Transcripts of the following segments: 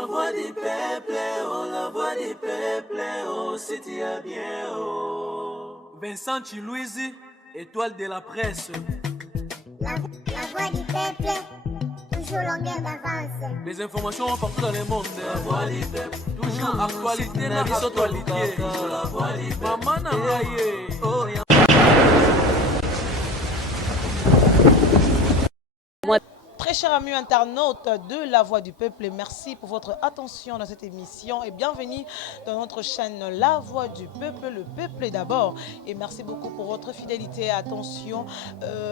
La voix du peuple, oh, la voix du peuple, oh, si tu as bien, oh. Vincent Chilouizi, étoile de la presse. La voix du peuple, toujours longueur d'avance. Les informations partout dans le monde. La voix du peuple, toujours actualité, la actualité. La voix du peuple. Maman n'a oh, Très chers amis internautes de La Voix du Peuple, merci pour votre attention dans cette émission et bienvenue dans notre chaîne La Voix du Peuple, le peuple d'abord. Et merci beaucoup pour votre fidélité et attention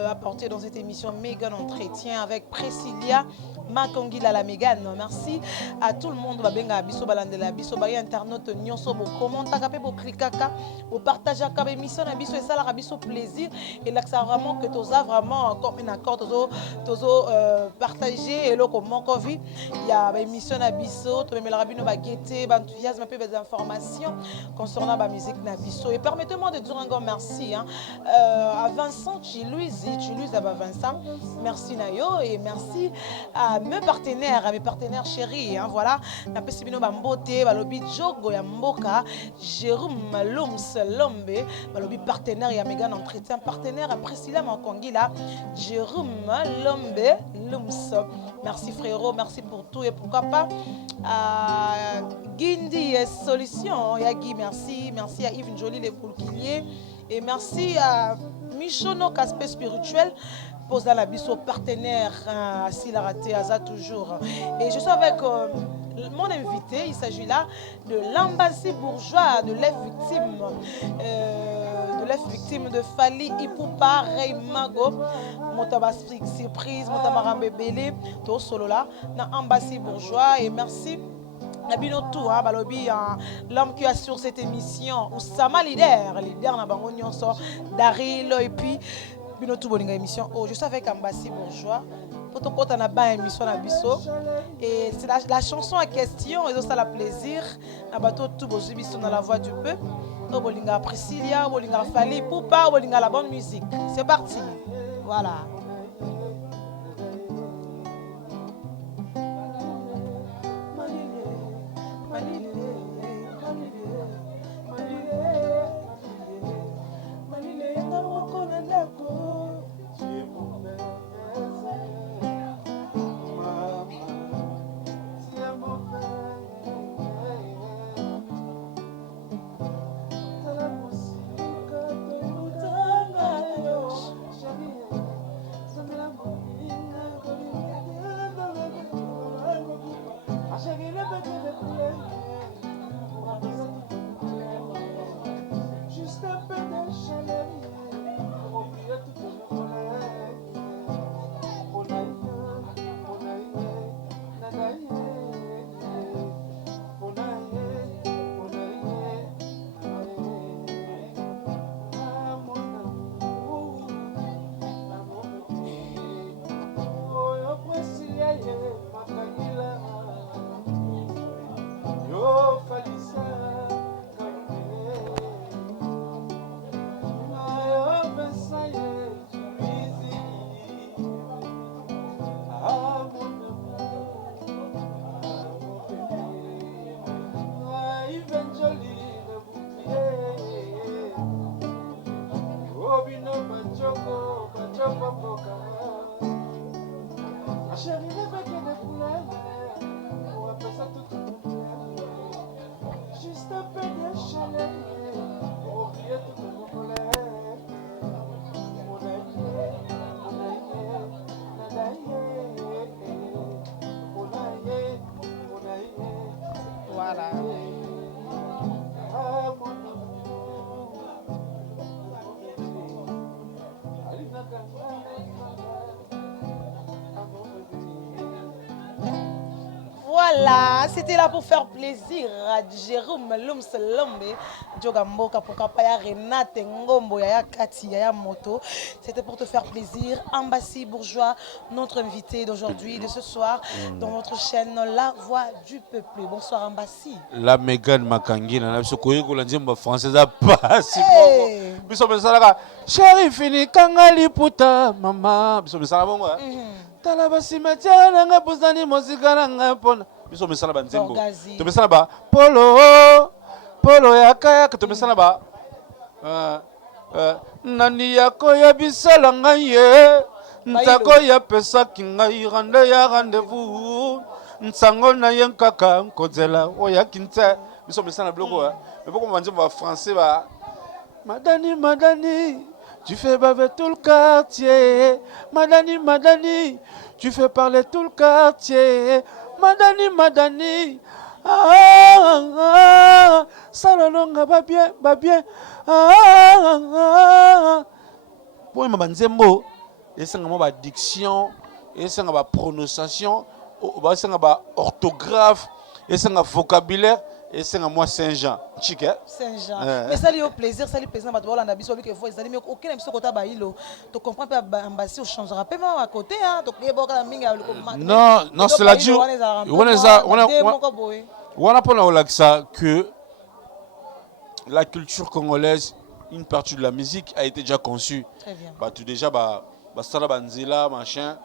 apportée dans cette émission Megan Entretien avec Priscilla Makangila la Megan. Merci à tout le monde. Babenga biso balandela biso bayi internaute nyonso bo commentaka pe bo cliquaka, bo partageaka ba émission na biso et ça la biso plaisir et là que ça vraiment que toza vraiment comme un accord tozo partager et le comment Covid il y a une émission na biso to memela rabino ba guetter ba enthousiasme peu des informations concernant la musique na biso et permettez-moi de dire encore merci à Vincent Chilouizi à Vincent merci Nayo et merci à mes partenaires chéris voilà na pesi bino ba mbote ba lobi jogo ya mboka Jérôme Lums Lombe ba lobi partenaire ya Megan Entretien partenaire à Priscilla Makangila Jérôme Lombe Lums. Merci frérot, merci pour tout et pourquoi pas à Guindi Solution, Yagi, merci à Yves Njoli les Poulquiliers et merci à Michono Caspé Spirituel pour la biso partenaire à Silaraté Aza toujours. Et je suis avec mon invité, il s'agit là de l'ambassade bourgeois de l'EF victime de Fali Ipupa Reimago Motaba surprise Motaba Bébélé to solo là na ambassade bourgeois et merci Nabino tout balobi l'homme qui assure cette émission Oussama leader na bango nyonso Daryl et puis bino tout bolinga émission je suis avec ambassade bourgeois pour ton na ba émission na biso et c'est la chanson en question et ça la plaisir na bato tout bozu biso dans la voix du peuple bolinga Priscilla bolinga Fali Poupa bolinga la bonne musique c'est parti voilà. Voilà, c'était là pour faire plaisir à Jérôme Lums Lombe, Djogamboka, Pokapaya, Renate Ngombo, Yaya Kati, Yaya Moto. C'était pour te faire plaisir. Ambassade Bourgeois, notre invité d'aujourd'hui, de ce soir, dans votre chaîne La Voix du Peuple. Bonsoir Ambassade. La Megan Makangila, je suis un français à passer. Chérie, fini, Kangali Puta, maman. Talabasi Matiana, Posani, Mosika, biso mesana ba nzembo Borgazi. to mesana ba polo yaka to mesana ba nani yako ya bisala ngai ye ntako ya pesa kingai rande ya rendez-vous nsango na yen kaka nkozela oya kintse biso mesana bloko mais pourquoi on va dire français ba Madani tu fais baver tout le quartier Madani tu fais parler tout le quartier Madani salonga ba bien pour ma banzembo esanga mo ba diction esanga ba prononciation esanga ba orthographe esanga vocabulaire esanga moi Saint-Jean chike Saint-Jean mais ça lui au plaisir ça lui plaisir ba tolanda biso bi que fois ezali mais aucun biso kota ba hilo to comprend pas ambassade changera pas à côté hein to yeboka la minga non cela dit on a pour ça que la culture congolaise, une partie de la musique a été déjà conçue. Très bien. Bah tout déjà sala banzela machin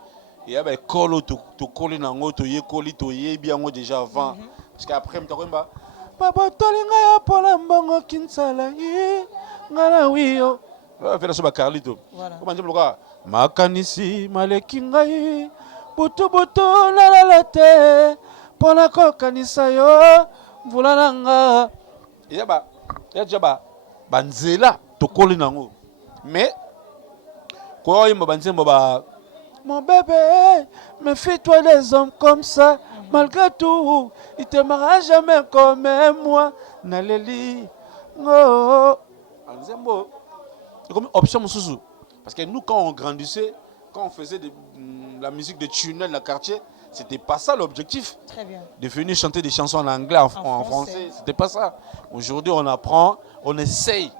et bah kolo to koli nango to ye koli to ye bien déjà avant parce qu'après me ba papa tolinga ya pola mbongo kinsala yi ngala wiyo faire ça ba Carlito. Comment dire loka makanisi maleki ngai butu la te pona ko kanisa yo mvulananga et bah déjà banzela tokoli nango mais quoi il m'a banzembo ba mon bébé méfie-toi des hommes comme ça malgré tout il t'aimera jamais comme moi naleli oh banzembo comme option mususu parce que nous quand on grandissait quand on faisait la musique de tunnel dans le quartier c'était pas ça l'objectif. Très bien. De venir chanter des chansons en anglais, en français. C'était pas ça. Aujourd'hui, on apprend, on essaye.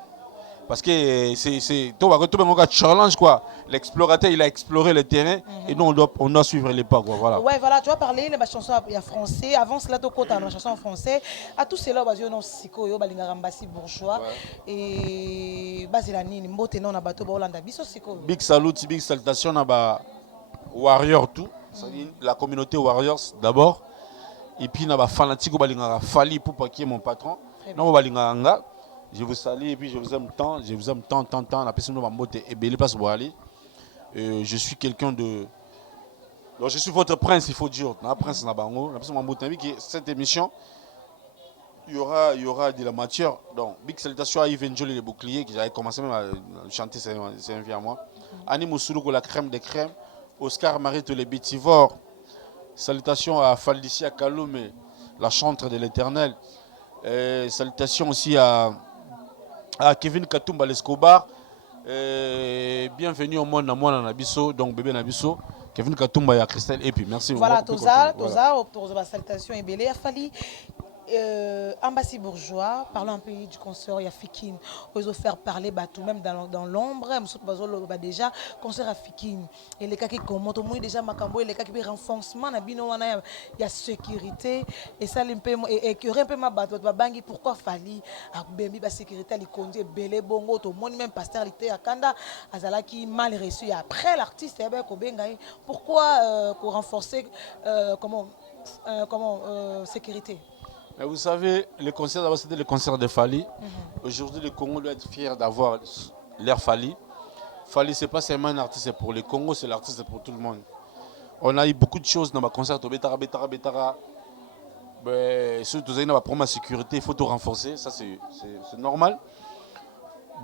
Parce que c'est tout un challenge quoi. L'explorateur, il a exploré le terrain et nous on doit suivre les pas quoi. Voilà. Ouais, voilà, tu vas parler de la chanson en français. Avant cela, tu as la chanson en français. À tous ceux-là, ils ont siko yo balinga rambasi bourgeois et basilani mbote non na bato ba Hollande biso siko. Big salut, big salutation na ba warrior tout. La communauté Warriors d'abord et puis na ba fanatique balinga Fali pour pas qui est mon patron non balinga je vous salue et puis je vous aime tant la personne va monter et belle place pour aller je suis quelqu'un de donc je suis votre prince il faut dire na prince na bango la personne va monter que cette émission il y aura de la matière donc big salutation à Yves Njoli le bouclier qui j'avais commencé même à chanter c'est un vieux à moi Annie Moussoulouko la crème des crèmes Oscar Marito les Bétivores. Salutations à Faldicia Kaloum, la chantre de l'Éternel. Salutations aussi à Kevin Katumba l'Escobar. Bienvenue au monde à moi Nabiso, donc bébé Nabiso. Kevin Katumba et à Christelle. Et puis merci. Voilà, Toza, salutations et belé. A fallu Ambassi Bourgeois, parlons un peu du concert, il y a Fikine, ils ont fait parler tout même dans l'ombre, déjà concert à Fikine, et les cas qui commentent, au moins déjà Makambo, et les cas qui renforcement, il y a sécurité, et ça et qui aurait un peu ma bateau, pourquoi fallait la sécurité, les conduits, belé bongo, tout le monde, même pasteur, il à Kanda, Azala qui mal reçu, après l'artiste, pourquoi renforcer sécurité? Mais vous savez, le concert d'abord c'était le concert de Fali. Aujourd'hui, le Congo doit être fier d'avoir l'air Fali. Fali, ce n'est pas seulement un artiste pour le Congo, c'est l'artiste pour tout le monde. On a eu beaucoup de choses dans le concert. Surtout dans la première sécurité, il faut tout renforcer. Ça, c'est normal.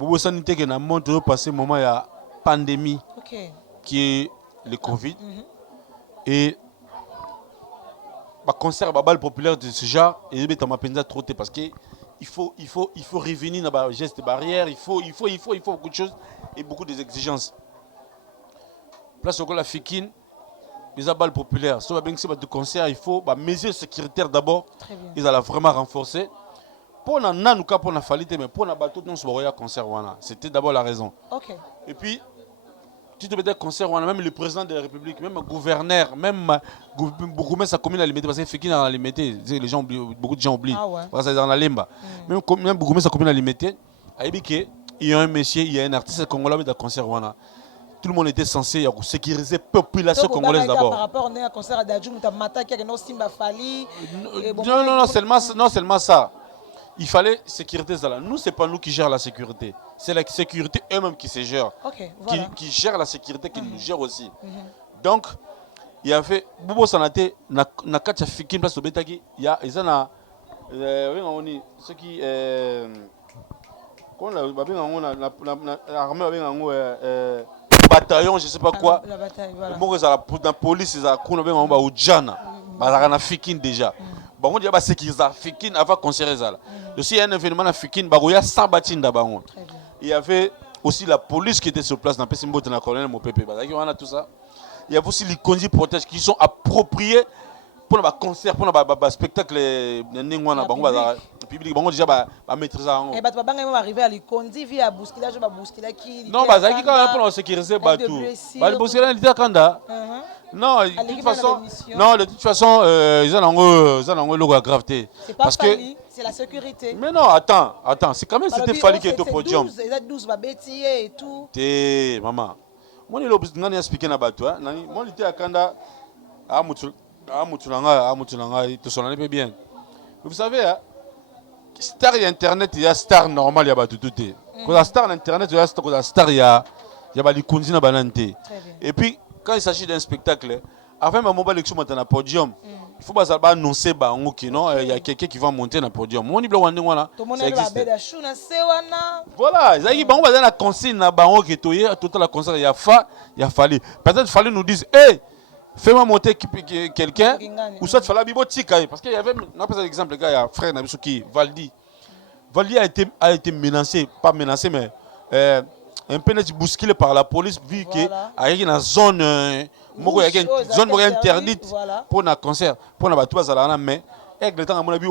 Bobo Sanité, qui a montré passé un moment, il y a pandémie qui est le Covid. Et concert babal populaire de ce genre et tu m'as trop parce que il faut revenir dans les gestes barrières, il faut beaucoup de choses et beaucoup d'exigences. Place au la Fikine, les abals populaires, sur le concert, il faut mesures sécuritaires d'abord. Ils allaient vraiment renforcer. Pour nous cas pour la falité mais pour la bateau non sur concert c'était d'abord la raison. Et puis tu te mets concert, même le président de la République, même le gouverneur, même beaucoup de sa commune à limiter parce que Fikine a limité, les gens oublient, beaucoup de gens oublient. Parce que c'est dans la limba. Même beaucoup de sa commune à limiter, il y a un monsieur, il y a un artiste congolais dans le concert. tout le monde était censé sécuriser la population Donc, congolaise d'abord. Par rapport à un concert à Dajou, tu as maté qui a non Simba Fali. Non, seulement ça. Il fallait sécurité. Nous, ce n'est pas nous qui gèrons la sécurité. C'est la sécurité eux-mêmes qui se gèrent. Okay, voilà. Qui gère la sécurité, qui nous gère aussi. Donc, il y avait Bobo Sanate, na katia fikin place de Betaki, il y a ceux qui quand bataillon, je sais pas quoi. La bataille, voilà. La police, ils ont Ujana, na fikin déjà. Bon, on dit que sécuriser fikin avant concert ça. Aussi, il y a un événement à fikin, il y a 100 bâtiments d'abord. Il y avait aussi la police qui était sur place dans le Pessimbo de la colonne Mopepe. Tout ça. Il y a aussi les conduits protèges qui sont appropriés pour le concert, pour le spectacle public. Bon, déjà, maîtriser. Et bah, tu vas arriver à les conduire via bousculage, bousculer qui. Non, bah, ça qui quand même pour sécuriser tout. Bah, le bousculage, il était à Kanda. Non, de toute façon, ils ont le gravité. C'est pas Fali, c'est la sécurité. Mais non, attends, c'est quand même c'était Fali qui était au podium. Il y a 12 bêtiers et tout. Té, maman. Moi, je vais expliquer na bato. Moi, j'étais à Kanda. Bien. Vous savez, star et internet, il y a star normal, il y a tout. Quand la star internet, il y a star, il y a les conditions na banante. Et puis, quand il s'agit d'un spectacle, avant ma mobile élection maintenant podium, il faut pas annoncer il y a quelqu'un qui va monter dans le podium. Mon niveau ça existe. Voilà, il y a la consigne na bango qui est tout la concert il y a fallu. Peut-être fallu nous dire fais-moi monter quelqu'un ou soit fallait bibotika parce qu'il y avait on a pris l'exemple gars il y a frère Nabisuki Valdi a été menacé, pas menacé mais un peu bousculé par la police vu que il y a une zone interdite pour un concert pour un bateau à mais avec le temps à mon avis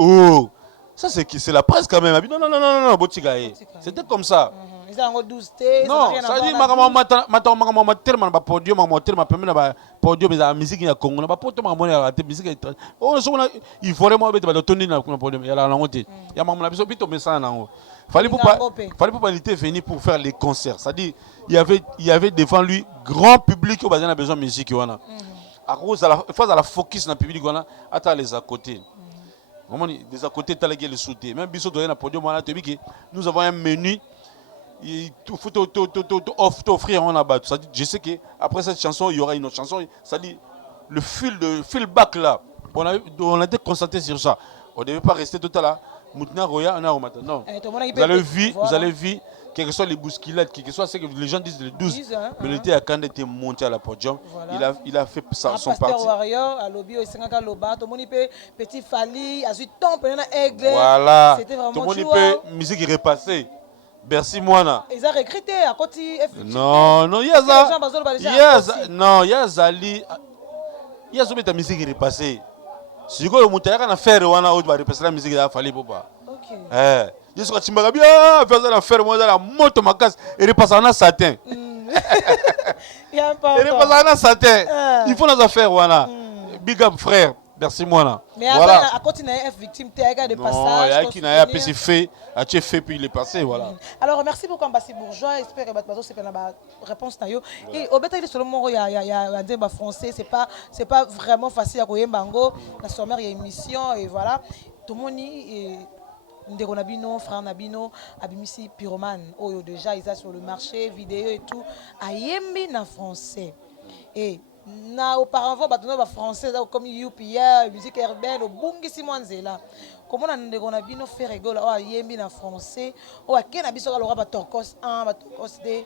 ça c'est la presse quand même. Non botika c'était comme ça. Ils ont 12 non ça dit ma tellement ba podium ma tellement permis na podium la musique ya Congo na poto ma mona la musique il faut vraiment ba toni na podium ya la langote ya maman na biso bito message na ngo fallait pas il était venu pour faire les concerts. Ça dit il y avait devant lui grand public qui a besoin de musique wana à cause à la focus na public wana ata les à côté vraiment des à côté t'as le sauter même biso doyen na podium wana te bi nous avons un menu il faut t'offrir on a battu. Ça dit je sais que après cette chanson il y aura une autre chanson. Ça dit le fil back là on a été constaté sur ça. On ne devait pas rester tout à l'heure Moutna Roya on a remonté. Non. Vous allez voir quel que soit les bousculades, quel que soit ce que les gens disent le 12. Mais il était à quand était monté à la podium. Il a fait son parti. Warrior à lobby au Singaka Loba, tout le monde peut petit Fali, à suite temps pendant aigle. Voilà. C'était vraiment tout le monde peut musique est repassée. Merci moi. Ils ont recruté à côté. Non, il y a ça. Non, il y a Zali. Il y a ta musique est repassée. Si vous avez un affaire, on a repasser la musique de Fali Popa. OK. Je suis bien faire ça l'affaire moi dans la moto ma casse et repasser en satin. Il y a pas. Et repasser en satin. Il faut nos affaires voilà. Big up frère. Merci moi. Mais voilà. À côté n'a victime t'es de passage. Non, il y a qui n'a pas fait, a fait puis il est passé voilà. Alors merci beaucoup Ambassi Bourgeois, j'espère que bateau c'est la réponse nayo. Et au bétail seulement il y a un débat français, c'est pas vraiment facile à koyemba ngo la sommaire il y a émission et voilà. Tout le monde ndeko nabino frère nabino abimisi pyromane oyo déjà ils sont sur le marché vidéo et tout ayembi na français et na auparavant batona ba français comme UPR musique urbaine obungisi mwanzela comment ndeko nabino faire rigolo ayembi na français o akena biso ka lora ba tokos 1 ba tokos 2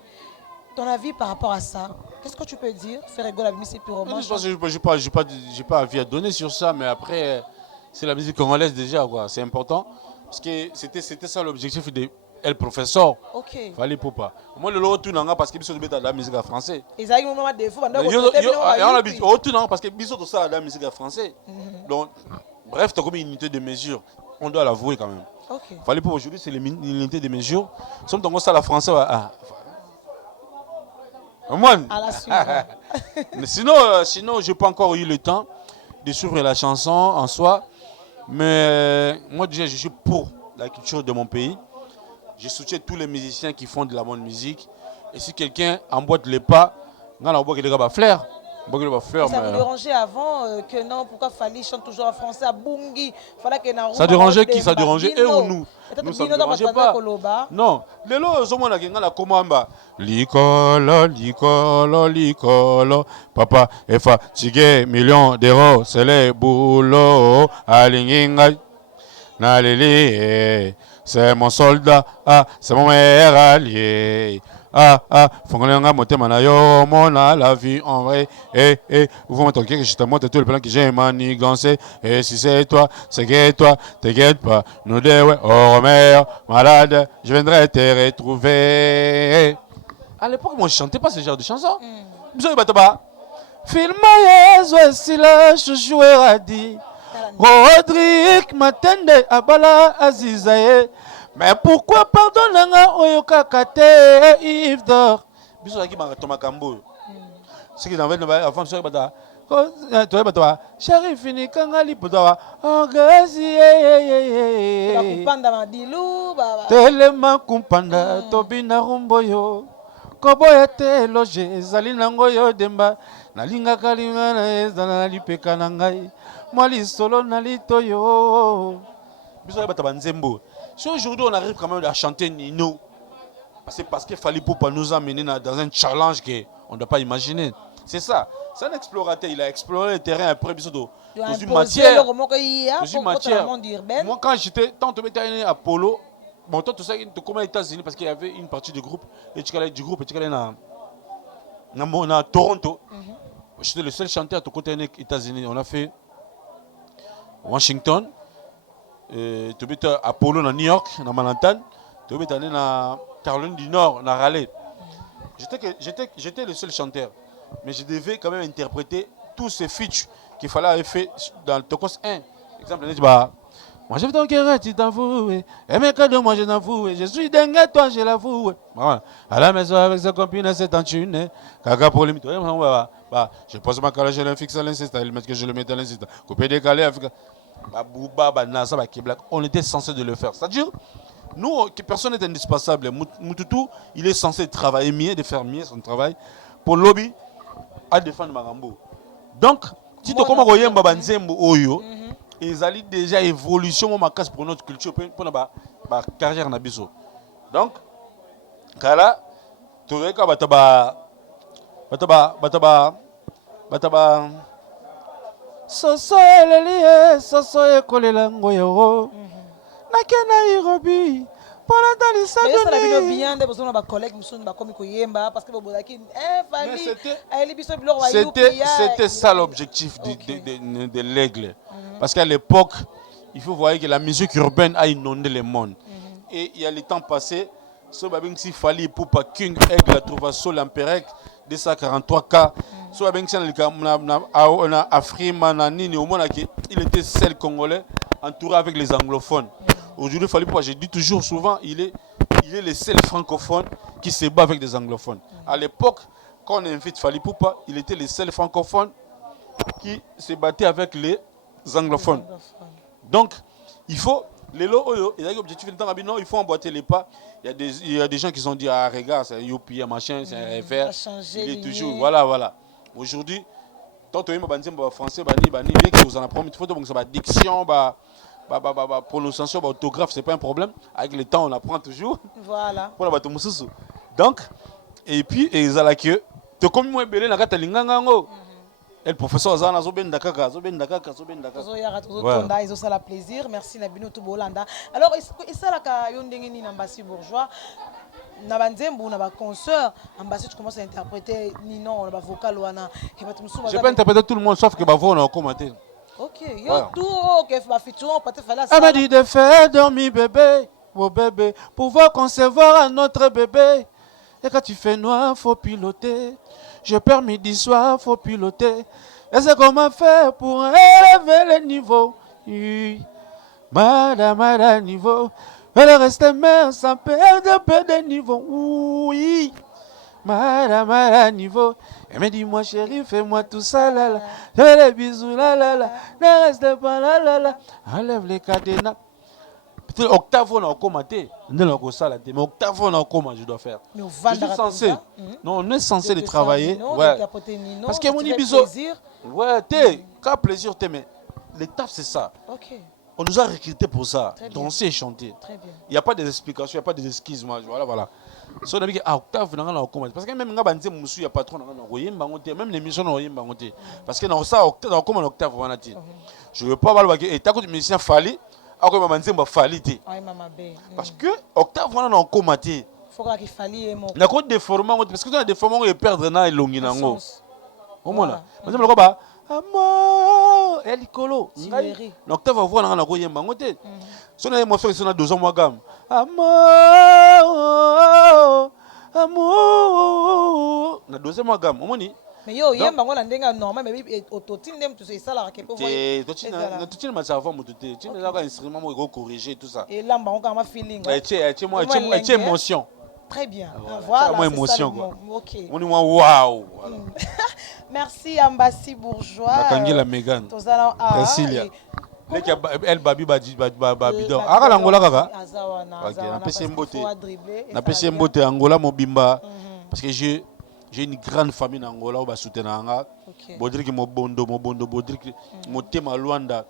ton avis par rapport à ça qu'est-ce que tu peux dire faire rigolo abimisi pyromane j'ai pas avis à donner sur ça mais après c'est la musique congolaise déjà quoi c'est important. Parce que c'était ça l'objectif de El Professeur. OK. Fallait pas. Moi le lot tout nanga parce que biso de la musique en français. Et ça il moment défaut on a dit tout nanga parce que biso de ça la musique en français. Donc bref, tu as comme une unité de mesure. On doit l'avouer quand même. OK. Fallait pas aujourd'hui c'est l'unité de mesure. Somme donc ça la français moi. À la suite. Mais sinon j'ai pas encore eu le temps de suivre la chanson en soi. Mais moi déjà je suis pour la culture de mon pays. Je soutiens tous les musiciens qui font de la bonne musique. Et si quelqu'un emboîte les pas Ngana oboki de ba flair. Oboki ba flair Ça vous dérangeait avant que non, pourquoi Fally chante toujours en français à Bungi? Fallait que na ça dérangeait qui? Ça dérangeait eux ou nous? Nous ça ne dérangeait pas. Non, les lots sont mona ngana komamba. Licolo, licolo, licolo. Papa est fatigué, millions d'euros, c'est les boulots. Alinginga. Nalili, c'est mon soldat, ah, c'est mon meilleur allié. Ah, ah, Fongolenga motema na yo, mona la vie en vrai. Vous m'entendez que je te montre tout le plan que j'ai manigancé. Et si c'est toi, c'est que toi, t'inquiète pas. Nous deux, ouais, oh mère, malade, je viendrai te retrouver. À l'époque, moi, je chantais pas ce genre de chansons. Bisous, bataba. Filma yezo esila, chouchou eradi. Rodrigue Matende Abala Azizaye. Mais pourquoi pardonnanga Oyoka Kate Yves d'or? Bisous qui m'a Thomas Kambo. Ce qui n'avait pas avant de bata. Toi bata. Chéri fini kangali podawa. Orgazi. Kupanda madilu baba. Telema kumpanda tobina rumboyo. Koboya te loge zalina ngoyo demba. Nalinga kalinga na ezana lipeka na ngai. Moi, solo nalitoyo. Si aujourd'hui on arrive quand même à chanter Nino, c'est parce qu'il fallait pour nous amener dans un challenge qu'on ne doit pas imaginer. C'est ça. C'est un explorateur. Il a exploré le terrain après dans une matière. Moi, quand j'étais tant à Polo, bon, toi, tout ça, tu comme aux États-Unis parce qu'il y avait une partie du groupe et tu allais du groupe et tu allais à Toronto. J'étais le seul chanteur à tout côté des États-Unis. On a fait Washington, tu es à Apollo, à New York, à Manhattan, tu es à Caroline du Nord, à Raleigh. J'étais le seul chanteur, mais je devais quand même interpréter tous ces features qu'il fallait avoir fait dans le Tokos 1. Exemple, moi je veux ton cœur, tu t'avoues, et mes cadeaux, moi je n'avoue, je suis dingue, toi je l'avoue. À la maison avec sa copine, c'est en tune, caca pour limite. Je pose ma calage, je le fixe à l'instant, il met que je le mets à l'instant. Coupé décalé, on était censé de le faire. C'est-à-dire, nous, personne n'est indispensable. Moutoutou, il est censé travailler mieux, de faire mieux son travail pour le lobby à défendre Marambo. Donc, si tu commences à voir Nzembo Oyo, ils allaient déjà évolution pour notre culture, pour notre carrière. Donc, Kala, tu regardes Bataba. Soso eleli soso ekolela ngoyo nakena irobi pona dalisa mais ça la bino bien de besoin ba collègue musun ba komi ko yemba parce que bobodaki c'était ça l'objectif de l'aigle parce qu'à l'époque il faut voir que la musique urbaine a inondé le monde et il y a le temps passé ce babing si fallait pour pas King Aigle trouva sol Amperec 243K soit bien il était seul congolais entouré avec les anglophones. Aujourd'hui, Fally Poupa, je dis toujours souvent, il est le seul francophone qui se bat avec des anglophones. À l'époque, quand on invite Fally Poupa, il était le seul francophone qui se battait avec les anglophones. Donc, il faut les lots, il y a l'objectif de temps, il faut emboîter les pas. Il y a des gens qui ont dit ah regarde, c'est un youpi, machin, c'est un revers. Il est toujours voilà. Aujourd'hui, tant que vous français, bien que vous en apprenez, il faut que la diction, prononciation, orthographe, c'est pas un problème. Avec le temps, on apprend toujours. Voilà. Donc, et puis, ils ont que tu comme moi, belé na kata lingango. Le professeur Azana Zobenda Kaka. Ils ont la plaisir. Merci Nabino Toubolanda. Alors, et ça, la Yondengeni Nambasi Bourgeois, Nabanzembo, Naba concert, Ambassi, tu commences à interpréter Ninon, Naba vocal ou Anna. Je peux interpréter tout le monde, sauf que ma voix, on a commenté. Ok, yo tout, ok, ma feature, peut-être faire la elle m'a dit de faire dormir bébé, mon bébé, pouvoir concevoir un autre bébé. Et quand tu fais noir, faut piloter. Je perds midi soir, faut piloter. Et c'est comment faire pour élever le niveau. Madame, niveau. Elle reste mère sans perdre peu de niveau. Oui. Madame, niveau. Elle me dit, moi chérie, fais-moi tout ça, là, là. Je les bisous, là, là, là. Ne reste pas là, là, là. Enlève les cadenas. Octave on a commenté, mais octave on a comment je dois faire. Mais au Je suis censé. Non, on est censé de travailler. Ouais. Parce que mon biso. Ouais, quand plaisir mais le taf c'est ça. OK. On nous a recrutés pour ça, danser et chanter. Très bien. Il n'y a pas d'explication, il n'y a pas d'excuses. Voilà. Si on a dit que octave, parce que même il y a patron, même l'émission, parce que dans ça, octave, je ne veux pas voir que tu as musicien Fali, parce que octave, on a commenté. Il faut qu'il faille. On a déformé, parce que tu as déformé et perdre dans les longues. Amor, elikolo. L'octave va voir dans la bangote. Si on a mon frère, on a 2 ans, moi gamme. Amor, amour. On a 2 mois gamme. On dit. Mais yo, yem bango la ndenga normal, mais autotune dem tout ça là que pour voir. Tu n'as pas savoir mon tuté. Tu n'as pas un instrument pour corriger tout ça. Et là, bango comme un feeling. Tu émotion. Très bien. Voilà. Moi émotion. OK. On dit moi waouh. Merci Ambassi Bourgeois. La Kangela Megan. Cecilia. Elle babi bidon. Ara l'Angola kaka. OK, na pese mbote Angola mobimba parce que j'ai une grande famille en Angola où ba soutenir nga. Bodrik mobondo bodrik motema Luanda.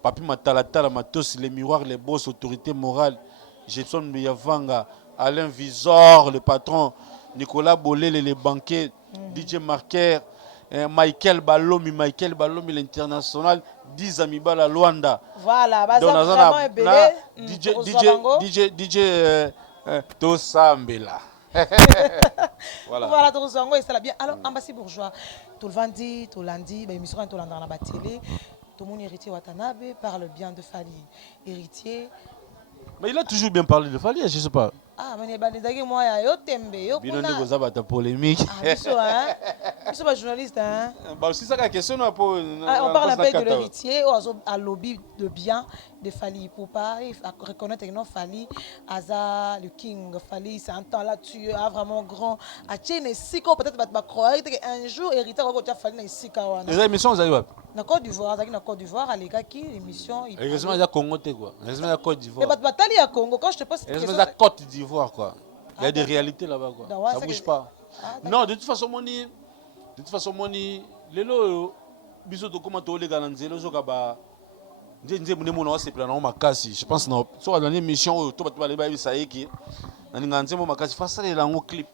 Papi matala matos les miroirs les boss autorités morales. Jetson Miyavanga, Alain Visor le patron, Nicolas Bolele les banquiers, DJ Marker. Michael Balomi l'international 10 amis bala Luanda. Voilà, vraiment belé. DJ Tosambela. Voilà, Tosango et ça bien. Alors Ambassi Bourgeois, tout le vendredi, tout lundi, bah émission tout dans la télé. Tout le monde héritier Watanabe parle bien de Fali. Héritier. Mais il a toujours bien parlé de Fali, je sais pas. Ah, mais moi, yo tembe, yo kuna. Bino vous avez ta polémique. Ah, biso pas journaliste hein. Bah aussi ça la question on parle un peu de l'héritier à lobby de bien de Fali pour pas reconnaître que non Fali Aza le king Fali c'est un temps là tu as vraiment grand à tiene siko peut-être va croire que un jour héritier va tu Fali na sika wana. Les émissions vous allez na Côte d'Ivoire, na Côte d'Ivoire à l'éga qui émission il heureusement il y a Congo quoi. Heureusement il y a Côte d'Ivoire. Mais batali à Congo quand je te pose cette question. Heureusement il y a Côte d'Ivoire quoi. Il y a des réalités là-bas quoi. Ça bouge pas. Non, de toute façon moni lelo biso to comment to lega nzelo zo kaba nje mune mona se plana makasi. Je pense na so dans l'émission to ba ba bisa yeki. Na nganze mo makasi fa sala la ngo clip.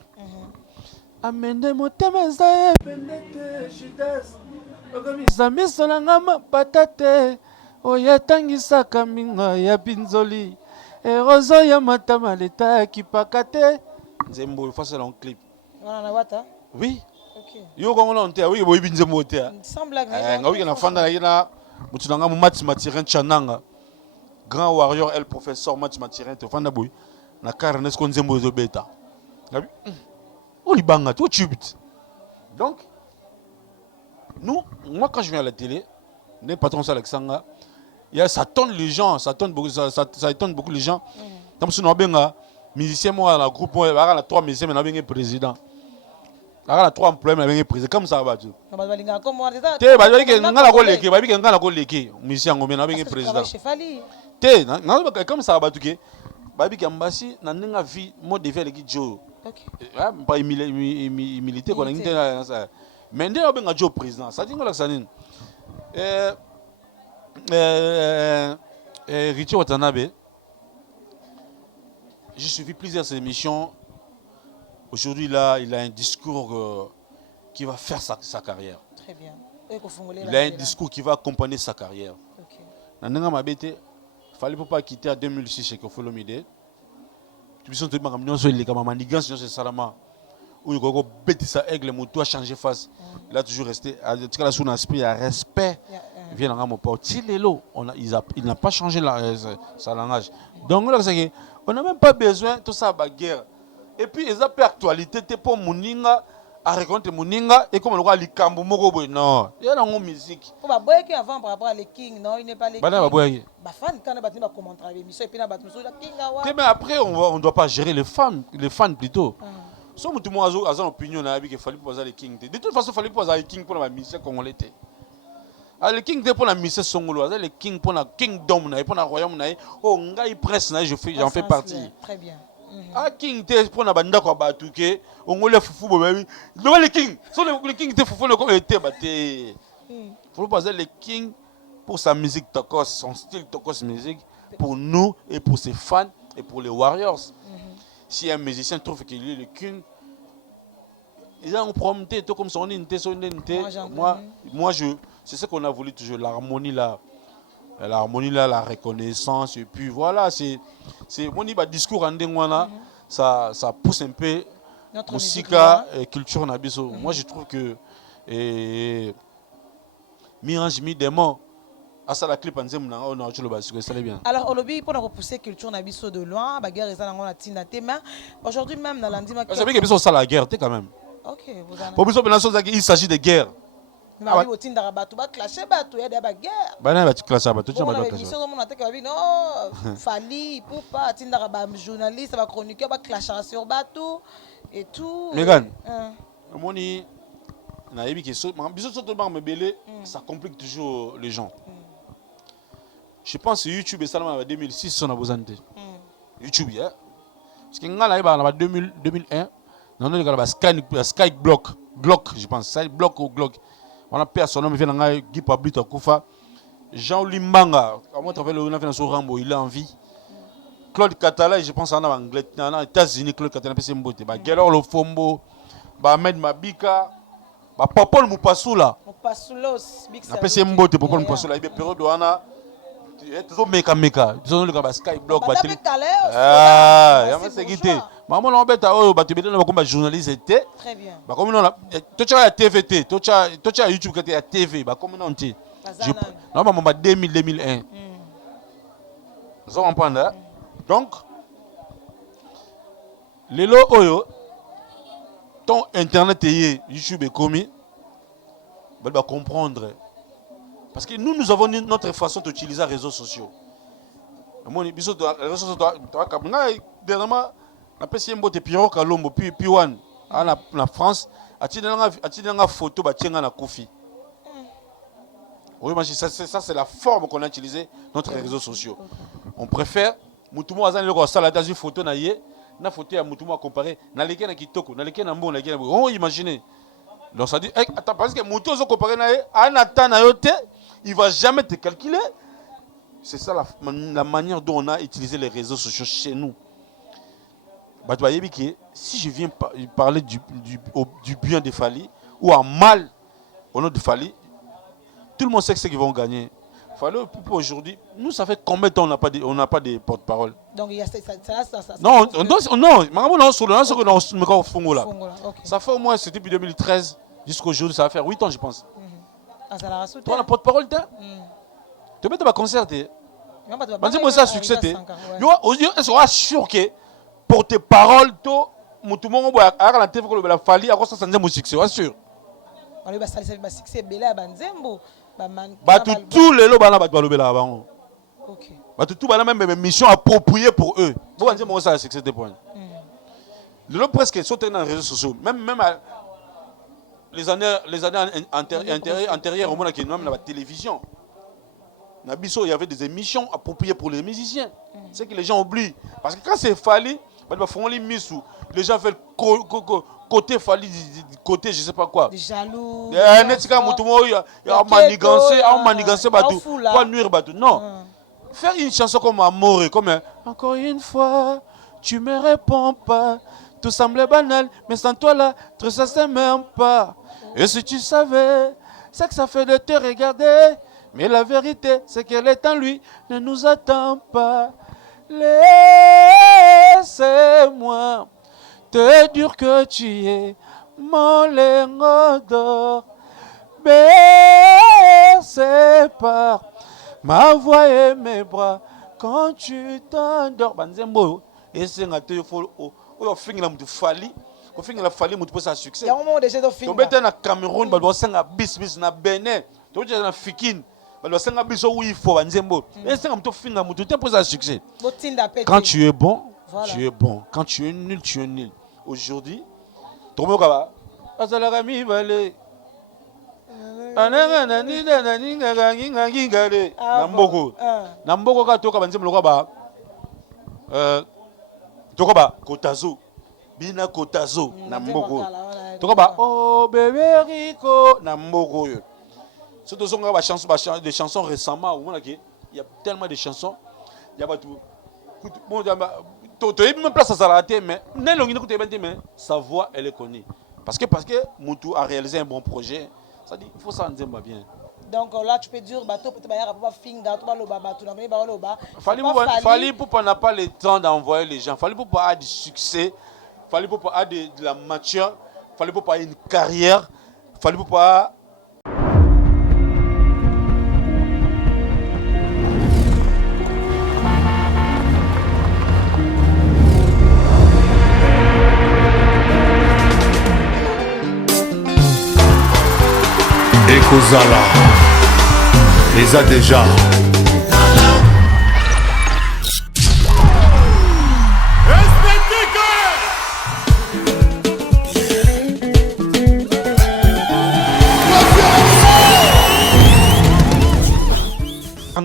Amende motema zaye pendete shidas. Zami sonanga patate oyatangisa kaminga ya binzoli erozo ya matama leta kipakate nzembo face à un clip. Voilà na wata. Oui. OK. Yo ko ngona onte oui boyi binzembo te. Semble nga oui na fanda na yina mutunanga mu match matirin chananga. Grand warrior el professeur match matirin te fanda boyi na carnet ko nzembo zo beta. Ngabi. On libanga tout tubit. Donc nous, moi quand je viens à la télé, les patrons Alexandra, ça tonne les gens, ça étonne beaucoup les gens. Comme si nous avons musicien moi dans le groupe, on a 3 musiciens, mais on a un président. On a 3 employés, mais on a un président. Comme ça va tu. On va dire comme moi ça. Tu vas dire que on a la collègue, on va dire qu'on a la collègue, musicien on a un président. Tu non comme ça va tu que babi kambasi na ninga vie mode de faire les Joe. OK. Pas humilité qu'on a une ça. Mais dès qu'on a un président, ça dit quoi ça dit? Richie Watanabe, j'ai suivi plusieurs émissions. Aujourd'hui, là, il a un discours qui va faire sa carrière. Très bien. Il a un discours qui va accompagner sa carrière. Il fallait pas quitter en 2006 chez Kofolomide. Tu peux te dire que c'est Salama. Où il a bêté sa aigle, mon toit a changé face. Il a toujours resté. Il a son esprit, il a respect. Il vient dans mon pote. Il n'a pas changé sa langage. Donc, on n'a même pas besoin de tout ça, la guerre. Et puis, ils ont pas actualité pour Mouninga, à raconter Mouninga, et comme on voit les Kambo Moko, non. Il y a une musique. On va boire avant par rapport à les Kings, non, il n'est pas les Kings. Fan quand on va commenter l'émission, et puis on va mais après, on ne doit pas gérer les fans plutôt. Si tout le monde a une opinion, il fallait pas les Kings. De toute façon, il fallait pas les Kings pour la mission qu'on l'était. Ah, le king était pour la mise songolo, le king pour la kingdom, pour la royaume, oh, ngai presse, j'en fais partie. Très bien. Ah, king était pour la banda quoi batouke, on le foufou baby. Le king, le king était foufou le comme était batté. Faut passer le king pour sa musique tokos, son style tokos musique, pour nous et pour ses fans et pour les warriors. Si un musicien trouve qu'il est le king, ils ont prompté tout comme son unité, moi c'est ce qu'on a voulu toujours, l'harmonie là, la reconnaissance et puis voilà, c'est mon discours en dengwana, ça pousse un peu notre musique et culture nabiso. Moi je trouve que Mirange mi demo à ça la clip en zem na on a le bas ça bien. Alors Olobi pour repousser culture nabiso de loin, ba guerre ezana ngona tina tema. Aujourd'hui même na lundi ma. Vous savez que biso ça la guerre quand même. OK, vous en. Pour biso il s'agit de guerre. Na bi otinda bato ba clasher bato ya ba guerre. Ba na ba clasher bato tu ba clasher. Mission on attaque ba non Fali pour pas tinda ba journaliste ba chroniqueur ba clasher sur bato et tout. Megan. Moni na yebi que biso surtout ba me belé ça complique toujours les gens. Je pense que YouTube est seulement en 2006 on a besoin de YouTube hein. Parce que ngala ba na 2001 non non le Sky Block je pense Sky Block ou Glock. On a personne qui vient dans Guy Pablo Kufa. Jean Limbanga, comment tu le sur Rambo, il est en vie. Claude Catala, je pense en anglais, aux États-Unis, Claude Catala, c'est un beauté. Gelor le Fombo, Ahmed Mabika, Popol Moupassoula. Moupasoulos, Big Salut. C'est un beauté, Popol Moupassoula. Il y a période où on a toujours meka. Ils ont le Sky Block. Ah, il y a sécurité. Maman on bête oh ba tebete na comme journaliste était très bien ba comme non to cha TVT to cha YouTube que ya TV ba comme non ti non maman ba 2001 vous comprenez donc lelo oyo ton internet et YouTube est commis ba comprendre parce que nous avons notre façon d'utiliser les réseaux sociaux mon biso les réseaux sociaux dernièrement na pesi mbote Pierrot Kalombo puis Piwan na France atinanga photo ba tienga na Kofi. Oui, mais ça c'est la forme qu'on a utilisé notre réseaux sociaux. On préfère mutumo azana leko sala dans une photo na ye na photo ya mutumo à comparer na leke na kitoko na leke na mbo na leke na on imaginez. Donc ça dit attends parce que mutumo zo comparer na ye anata na yote, il va jamais te calculer. C'est ça la manière dont on a utilisé les réseaux sociaux chez nous. Si je viens parler du bien de Fali ou en mal au nom de Fali, tout le monde sait que c'est qu'ils vont gagner. Fali aujourd'hui, nous ça fait combien de temps on n'a pas de porte-parole? Donc il y a ça. Non, ça fait au moins c'est depuis 2013 jusqu'au jour ça va faire 8 ans je pense. Toi la porte-parole tu mets un concert moi ça succès yo sûr que porte-parole to mutu mongo boya aka na TV ko lobela Fali akosa sanze mo succès wa sûr ali ba salisa ba succès bela ba nzembo ba man ba tout lelo bana ba lobela bango. OK ba tout bana même mission appropriée pour eux bo nzembo ça succès des points lelo presque sauter dans les réseaux sociaux même les années antérieures au monde qui même la télévision na biso il y avait des émissions appropriées pour les musiciens. C'est que les gens oublient parce que quand c'est Fali les gens veulent côté Fali côté je sais pas quoi. Des jaloux. Pas nuire bateau. Non. Faire une chanson comme Amour comme encore une fois tu me réponds pas. Tout semblait banal mais sans toi là tout ça c'est même pas. Et si tu savais c'est que ça fait de te regarder. Mais la vérité, c'est qu'elle est en lui, ne nous attend pas. Laissez-moi te dire que tu es mon lingot d'or. Bercé par ma voix et mes bras quand tu t'endors. Banzembo, et c'est un peu au fin la Fali. Au fin la Fali, tu peux ça succès. Il y a un moment déjà de film. Tu es na Cameroun, tu es na bis na Bénin, tu es na Fikine. Quand tu es bon, voilà. Tu es bon. Quand tu es nul, tu es nul. Aujourd'hui, Namboko ka toka banzembo loka ba toka ba kotazo bina kotazo na mboko toka ba oh bébé Rico na mboko yo surtout zonga ba chansons des chansons récemment où on a il y a tellement de chansons il y a pas tout bon tu es même place à s'arrêter mais mais sa voix elle est connue parce que Moutou a réalisé un bon projet ça dit il faut ça en bien. Donc là tu peux dire bateau peut pas finga to ba loba bateau na ba loba fallait pour n'a pas le temps d'envoyer les gens fallait pour pas avoir du succès fallait pour pas avoir de la mature fallait pour pas avoir une carrière fallait pour pas Ekozala les a déjà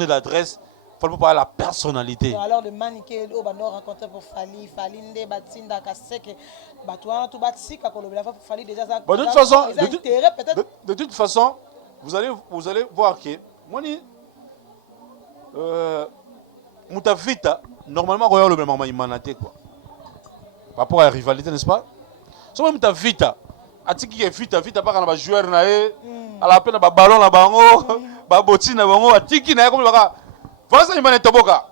l'adresse, il faut pas la personnalité. Alors le maniqué au bando rencontré pour Fali Falinde Batinda Kaseke Batouan tout batsika pour le Fali déjà ça. De toute façon, vous allez voir que moi Moutavita normalement quand le même imanate quoi. Par rapport à la rivalité n'est-ce pas? So Moutavita atiki ke vita pas kana ba joueur na e ala peine ba ballon na bango ba boti na bango atiki na comme baka vasa imane toboka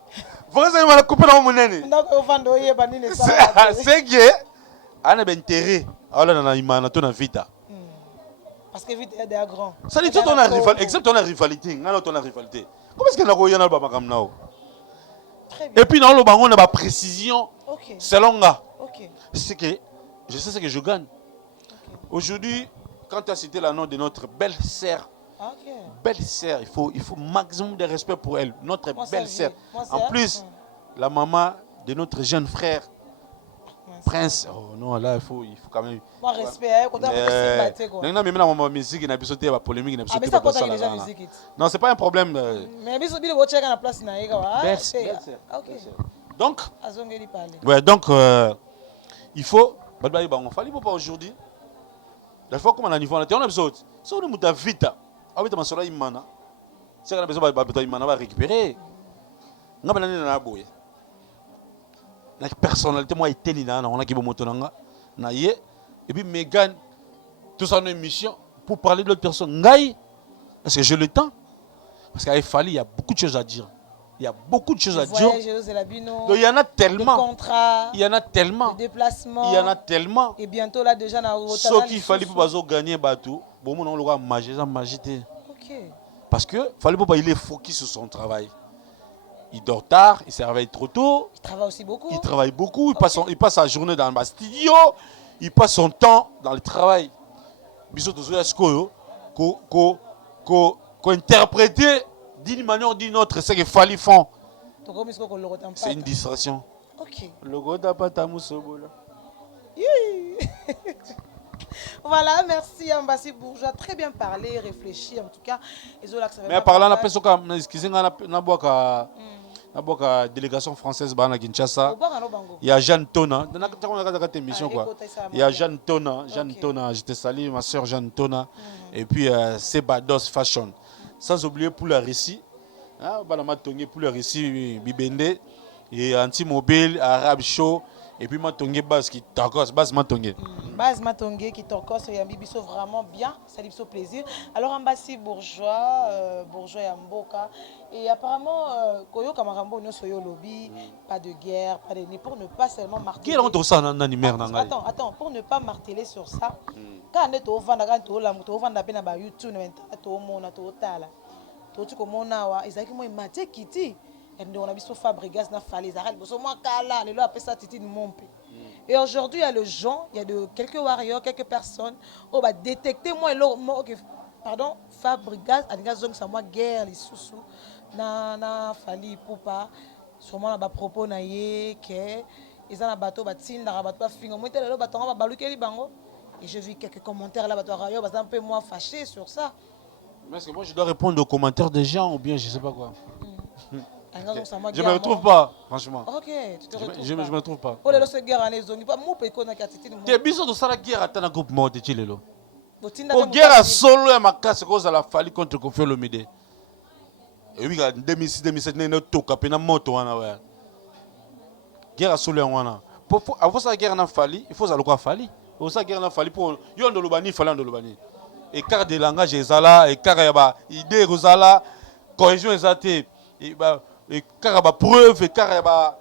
vasa imane couper na monene ndako vando yeba nini ça c'est que ana ben intérêt ala na imana to na vita parce que vite est des grands ça dit tout on a rivalité except on a rivalité ngana to na rivalité comment est-ce que na ko yana ba makam nao et puis dans le bango on a ba précision selon nga c'est que je sais ce que je gagne. Aujourd'hui, quand tu as cité le nom de notre belle-sœur, belle-sœur, il faut maximum de respect pour elle, notre belle-sœur. En plus, la maman de notre jeune frère, Prince. Oh non, là, il faut quand même. Moi, respect, quand on a mais la musique, il a besoin de polémique, il a besoin de non, c'est pas un problème. Mais il faut checker la place. Donc, ouais, donc, il faut. Il fallait pas aujourd'hui. La fois comme on a niveau on a besoin si on est vite on va sur imana c'est qu'on a besoin de imana va récupérer nga bana na boye la personnalité moi était là on a qui moto na ye et puis Megan tout ça une émission pour parler de l'autre personne ngai parce que j'ai le temps parce qu'il fallait il y a beaucoup de choses à dire. Il y a beaucoup de choses à dire. Donc, il y en a tellement. Contrats, il y en a tellement. Déplacements. Il y en a tellement. Et bientôt là déjà dans ce qu'il fallait pour gagner bateau. Bon, on l'aura magité. OK. Parce que fallait pas il est focus sur son travail. Il dort tard, il se réveille trop tôt. Il travaille aussi beaucoup. Il travaille beaucoup, il passe sa journée dans le studio, il passe son temps dans le travail. Bisous tous les qu'on interpréter d'une manière ou d'une autre, c'est qu'il fallait faire. C'est une distraction. Ok. Voilà, merci Ambassi Bourgeois. Très bien parlé, réfléchi en tout cas. Mais parlant de la personne, excusez-moi, la délégation française à Kinshasa. Il y a Jeanne Tona. Il y a Jeanne Tona. Jeanne Tona. Je te salue, ma soeur Jeanne Tona. Et puis, c'est Bados Fashion. Sans oublier pour la Russie, pour la Russie, Bibende, et Anti-Mobile, Arabe Show, et puis Matongé Base qui t'accorde, Base Matongé. Base Matongé qui t'accorde, c'est un bibiso vraiment bien, ça lui fait plaisir. Alors, Ambassi Bourgeois, Bourgeois Yamboka, et apparemment, Koyo Kamarambo, nous soyons lobby, pas de guerre, pas de pour ne pas seulement marteler. Attends, pour ne pas marteler sur ça, quand on est au Vanda, quand on est au Vanda, on est YouTube, on est au Tala, on est au Mona, exactement, il m'a dit Kitty. On a vu Fabregas na falais arrête moi kala les appelle ça titi de Montpé. Et aujourd'hui il y a le gens, il y a de quelques warriors, quelques personnes on va détecter moi OK pardon Fabregas a zone ça moi guerre les sous na fali poupa sûrement na ba propos na ye que ils ont bateau ba tinda bateau fingo moi tellement bateau ba balukeli bango et j'ai vu quelques commentaires là bateau rayo un peu moins fâché sur ça. Mais est-ce que moi je dois répondre aux commentaires des gens ou bien je sais pas quoi? Je me me retrouve pas, franchement. Ok, tu te retrouves Je me retrouve pas. Oh, c'est guerre en ezongi pas mo pe ko na katiti. T'es biso de ça la guerre à groupe mort de Chilelo. Botinda Au guerre à solo et ma casse cause à la fallu contre Kofi Olomide. Et oui, en 2006-2007, nous avons tout capé dans moto. Guerre à solo en wana. Pour avoir sa guerre en fallu, il faut ça le quoi fallu. Pour ça guerre en fallu pour yon de l'Obani, fallait de l'Obani. Écart de langage ezala, écart yaba idée rozala, cohésion ezate, écart yaba preuve, écart yaba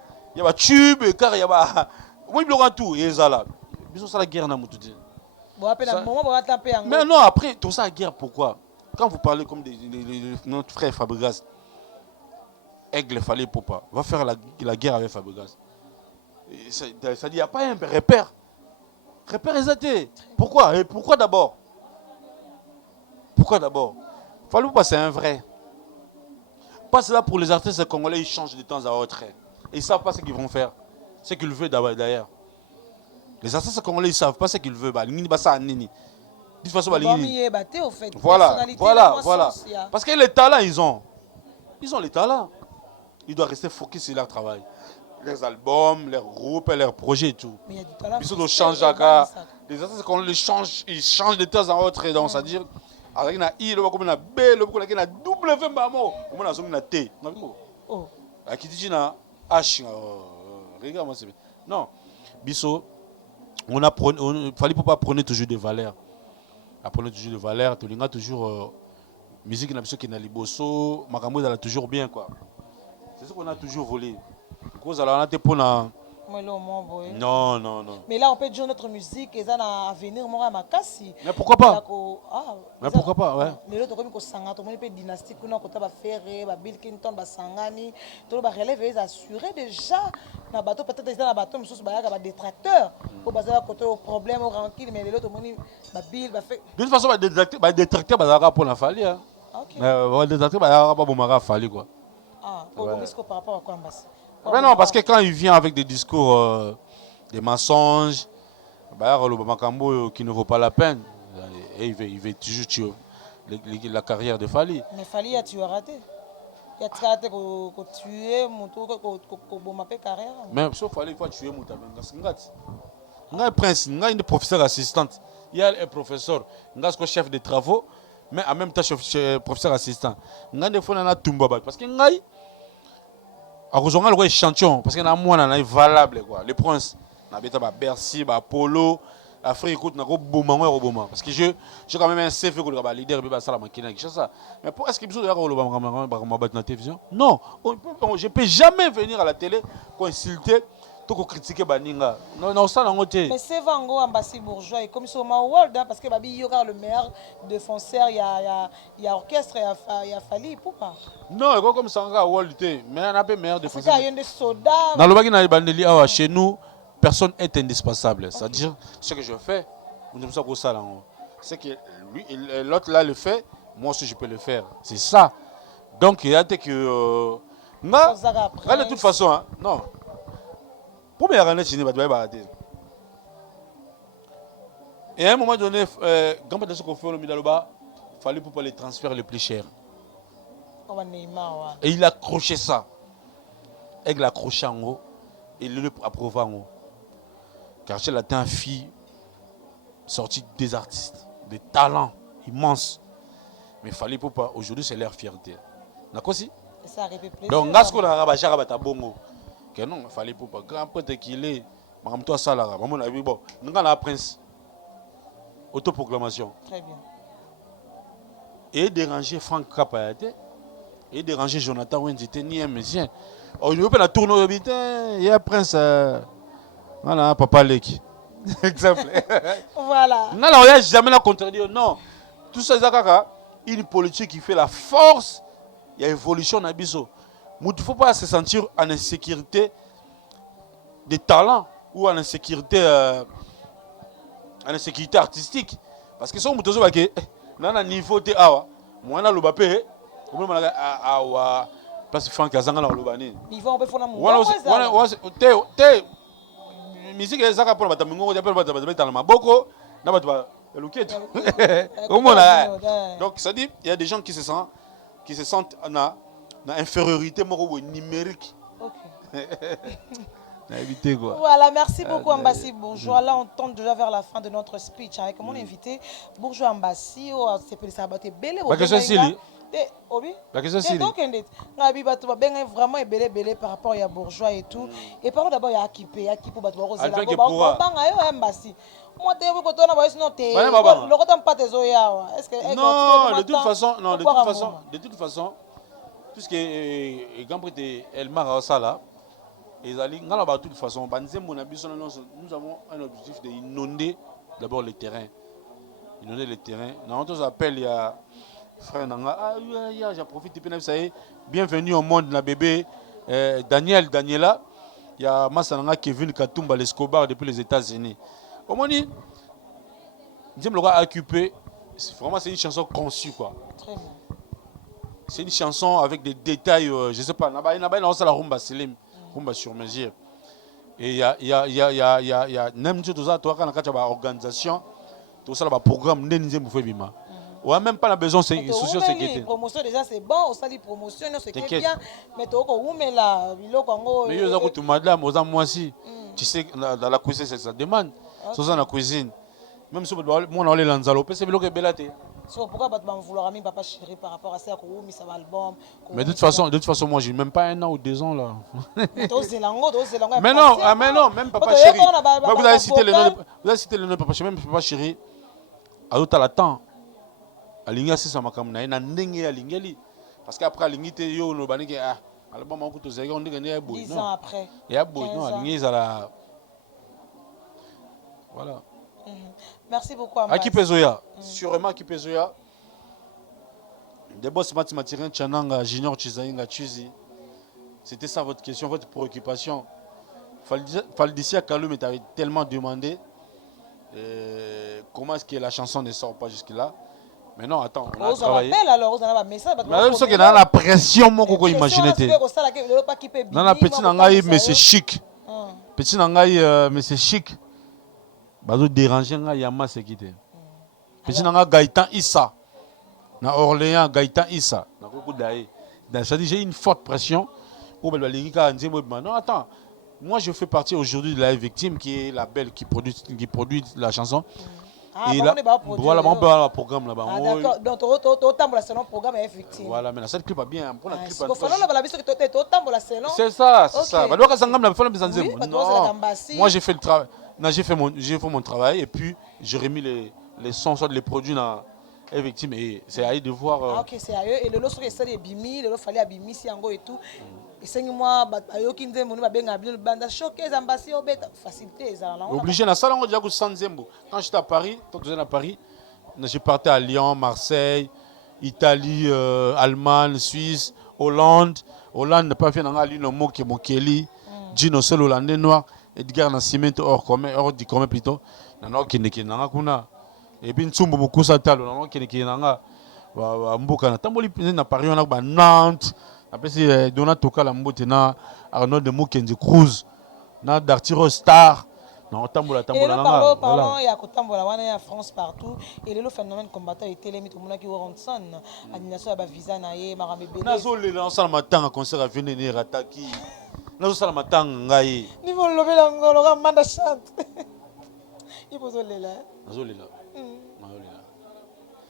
tube, écart yaba oui bloquant tout ezala. Biso ça la guerre na mutu dit. Mais non, après tout ça la guerre pourquoi? Quand vous parlez comme notre frère Fabregas, Aigle fallait Popa va faire la guerre avec Fabregas. Ça dit il n'y a pas un repère. Repère ezate. Pourquoi? Et pourquoi d'abord? Pourquoi d'abord? Fallait pas, c'est un vrai. Pas cela pour les artistes congolais, ils changent de temps à autre. Et ils ne savent pas ce qu'ils vont faire. Ce qu'ils veulent d'ailleurs. Les artistes congolais, ils ne savent pas ce qu'ils veulent. De toute façon, voilà. Parce que les talents, ils ont. Ils ont les talents. Ils doivent rester focus sur leur travail. Leurs albums, leurs groupes, leurs projets et tout. Mais il y a du talent. Ils sont les artistes congolais, ils changent de temps à autre. Donc, c'est-à-dire. Alors, il y a I, le comme il y a B, le comme il y a W, mamo. Comment on a zoomé na T. Oh. Qui dit na H. Regarde-moi, c'est bien. Non. Bisso, il fallait pas prendre toujours des valeurs. Apprendre toujours des valeurs. Tu as toujours musique na biso qui na liboso. Makambo elle a toujours bien quoi. C'est ce qu'on a toujours volé. Cause alors on a été pour na. Non. Mais là, on peut dire notre musique, et ça à venir, moi, à ma casse. Mais pourquoi pas? Mais pourquoi pas, ouais. Mais l'autre, comme Sangani, tout le monde peut dynastique, on a fait Bill Clinton, Sangani, tout le monde relève, ils assurent déjà. Na bateau, peut-être ils ont un bateau, mais ce sont des détracteurs. Pour baser à côté au problème, au rancune, mais l'autre, Bill, fait. De toute façon, les détracteurs, ils vont pour la fallu. Les détracteurs, ils vont pour la fallu, quoi. Ah, par rapport à quoi, mais non, parce que quand il vient avec des discours, des mensonges, qui ne vaut pas la peine, et il veut toujours tuer la carrière de Fali. Mais Fali, tu as raté. Il a raté que tuer mon tour, que carrière. Mais sauf Fali, il faut tuer mon tour. Il y a un prince, il y a une professeure assistante, il y a un professeur, il y a un chef de travaux, mais en même temps, professeur assistant. Il y a des fois, il y a un tumba. Parce que à rejoindre le échantillon parce que na moi na valable quoi le prince na beta ba Bercy ba Polo Afrique écoute na ko boma parce que j'ai quand même un CV que le leader ba sala makina ça mais pour est-ce que besoin de ba battre na télévision non je peux jamais venir à la télé pour insulter tout critiquer baninga non ça na ngoté mais c'est Vango ambassade bourgeois et comme sur ma world parce que babi yoka le meilleur défenseur il y a orchestre il y a Fali pourquoi non comme ça nga world té mais on a pas meilleur défenseur il y a des soldats na lobaki na bandeli awa chez nous personne est indispensable c'est-à-dire ce que je fais nous sommes ça pour ça là c'est que lui l'autre là le fait moi aussi je peux le faire c'est ça donc il y a que de toute façon hein, non. Première année, tu n'es pas et à un moment donné, quand on a fait le Midaloba, il fallait pour les transferts les plus chers. Et il a accroché ça. Il l'a accroché en haut et il l'a approuvé en haut. Car j'ai la un fille sortie des artistes, des talents immenses. Mais il fallait pour pas. Aujourd'hui, c'est leur fierté. D'accord si? Donc, ce qu'on a rabattu à Bongo. Que non, il fallait pour pas. Grand prêtre qu'il est, madame toi ça là, maman a vu bon, nous avons la prince. Autoproclamation. Très bien. Et déranger Franck Kapayate, et déranger Jonathan Wendité ni un monsieur. Oh, je veux pas la tourner au bitin, il y a prince, voilà, papa Leki. Exemple. Voilà. Non, il n'y a jamais la contredire. Non, tout ça, c'est une politique qui fait la force, il y a évolution dans Biso. Il ne faut pas se sentir en insécurité de talent ou en insécurité artistique. Parce que si on me dit que dans le niveau de Awa, moi, je suis le parce que Franck Azanga le Lubani. Niveau on peut faire musique est ça pour la bataille, on appelle la bataille dans ma boko, na bataille Donc, ça dit, il y a des gens qui se sentent en infériorité numérique. Voilà, merci beaucoup Ambassi Bourgeois. Là, on tente déjà vers la fin de notre speech avec mon invité, Bourgeois Ambassi. La question donc, vraiment belé par rapport à Bourgeois et tout. Et parlons d'abord à Akipé. Akipé, moi, de toute façon, tout ce qui est Elmar Aosala, de toute façon, nous avons un objectif d'inonder d'abord le terrain. Inonder le terrain. Dans notre appel, il y a frère Nanga, j'en profite, bienvenue au monde, la bébé Daniela. Il y a Massananga Kevin Katumba, l'Escobar depuis les États-Unis. Au moins, j'aime le roi occupé. Vraiment, c'est une chanson conçue, quoi. Très bien. C'est une chanson avec des détails, je ne sais pas, il y a la rumba Selim, rumba sur mesure. Et il y a même si tu as une organisation, tout ça, le programme, on n'a même pas besoin de soucier de sécurité. Promotion déjà c'est bon, on s'allie promotion, c'est bien, mais tu as là, mais il y a madame, moi aussi, tu sais, dans la cuisine, c'est ça demande. C'est ça la cuisine. Même si on a les lanzalopes, c'est bloqué belate. Pourquoi vouloir un papa chéri par rapport à ça, ça va album. Mais de toute façon, moi j'ai même pas 1 an ou 2 ans là. Mais non, même papa chéri. Vous avez cité le nom de papa chéri, même papa chéri. À l'autre la temps. Alinga c'est ça makam na ndenge alingeli parce qu'après alingite yo no banike album on kuto zega on dit que 10 ans après. Il y a boy non alingi ça la voilà. Merci beaucoup Akipezoya, sûrement Akipezoya. Des boss mathématiciens Chananga Junior Chizainga Chuzi. C'était ça votre question, votre préoccupation. Faldicia Kalou t'avait tellement demandé comment est-ce que la chanson ne sort pas jusque-là. Mais non, attends, on a travaillé. Même ceux qui ont la pression, moi, qu'on imagine. Dans la petite nangaï, mais c'est chic. Petit nangaï, mais c'est chic. Bazo déranger nga yama c'est quitté. Petit nangaï Gaëtan Issa. Na Orléans Gaëtan Issa. Na beaucoup d'aïe. Ça dit j'ai une forte pression. Non, attends. Moi, je fais partie aujourd'hui de la victime qui est la belle qui produit la chanson. Et là, voilà, on peut avoir un programme là-bas. D'accord, donc tu as selon programme effectivement. Voilà, mais cette clip a bien. C'est ça, c'est ça. Moi, j'ai fait le travail. J'ai fait mon travail et puis j'ai remis les sons, soit les produits dans les victimes. Et c'est à eux de voir. Ok, c'est à eux. Et le lot, c'est des bimi, le lot, fallait abimi, si et tout. Et 5 mois, facilité. Obligé, quand j'étais à Paris, j'ai parti à Lyon, Marseille, Italie, Allemagne, Suisse, Hollande. Hollande n'a pas fait un mot qui est mon Kelly, Gino seul Hollandais noir, Edgar Nascimento hors du commun plutôt. Et puis Ntsumbu Mukusa Talo, qui est Mboka, na Paris, on a Nantes. Après, c'est Donatoka la Mbotena, Arnaud de Mukenzi Cruz, Dartiro Star. Non, Tambola. Parlons, il y a Tambola, il y a France partout. Et le phénomène combattant était les mythes qui ont son. Animation à visa naïe, maramé bébé. Nazolé, on s'en matin à concert à venir Rataki. Nazolé matin, ngaï. Ils vont lever l'angolo, manda chante. Il faut se là. Nazolé là.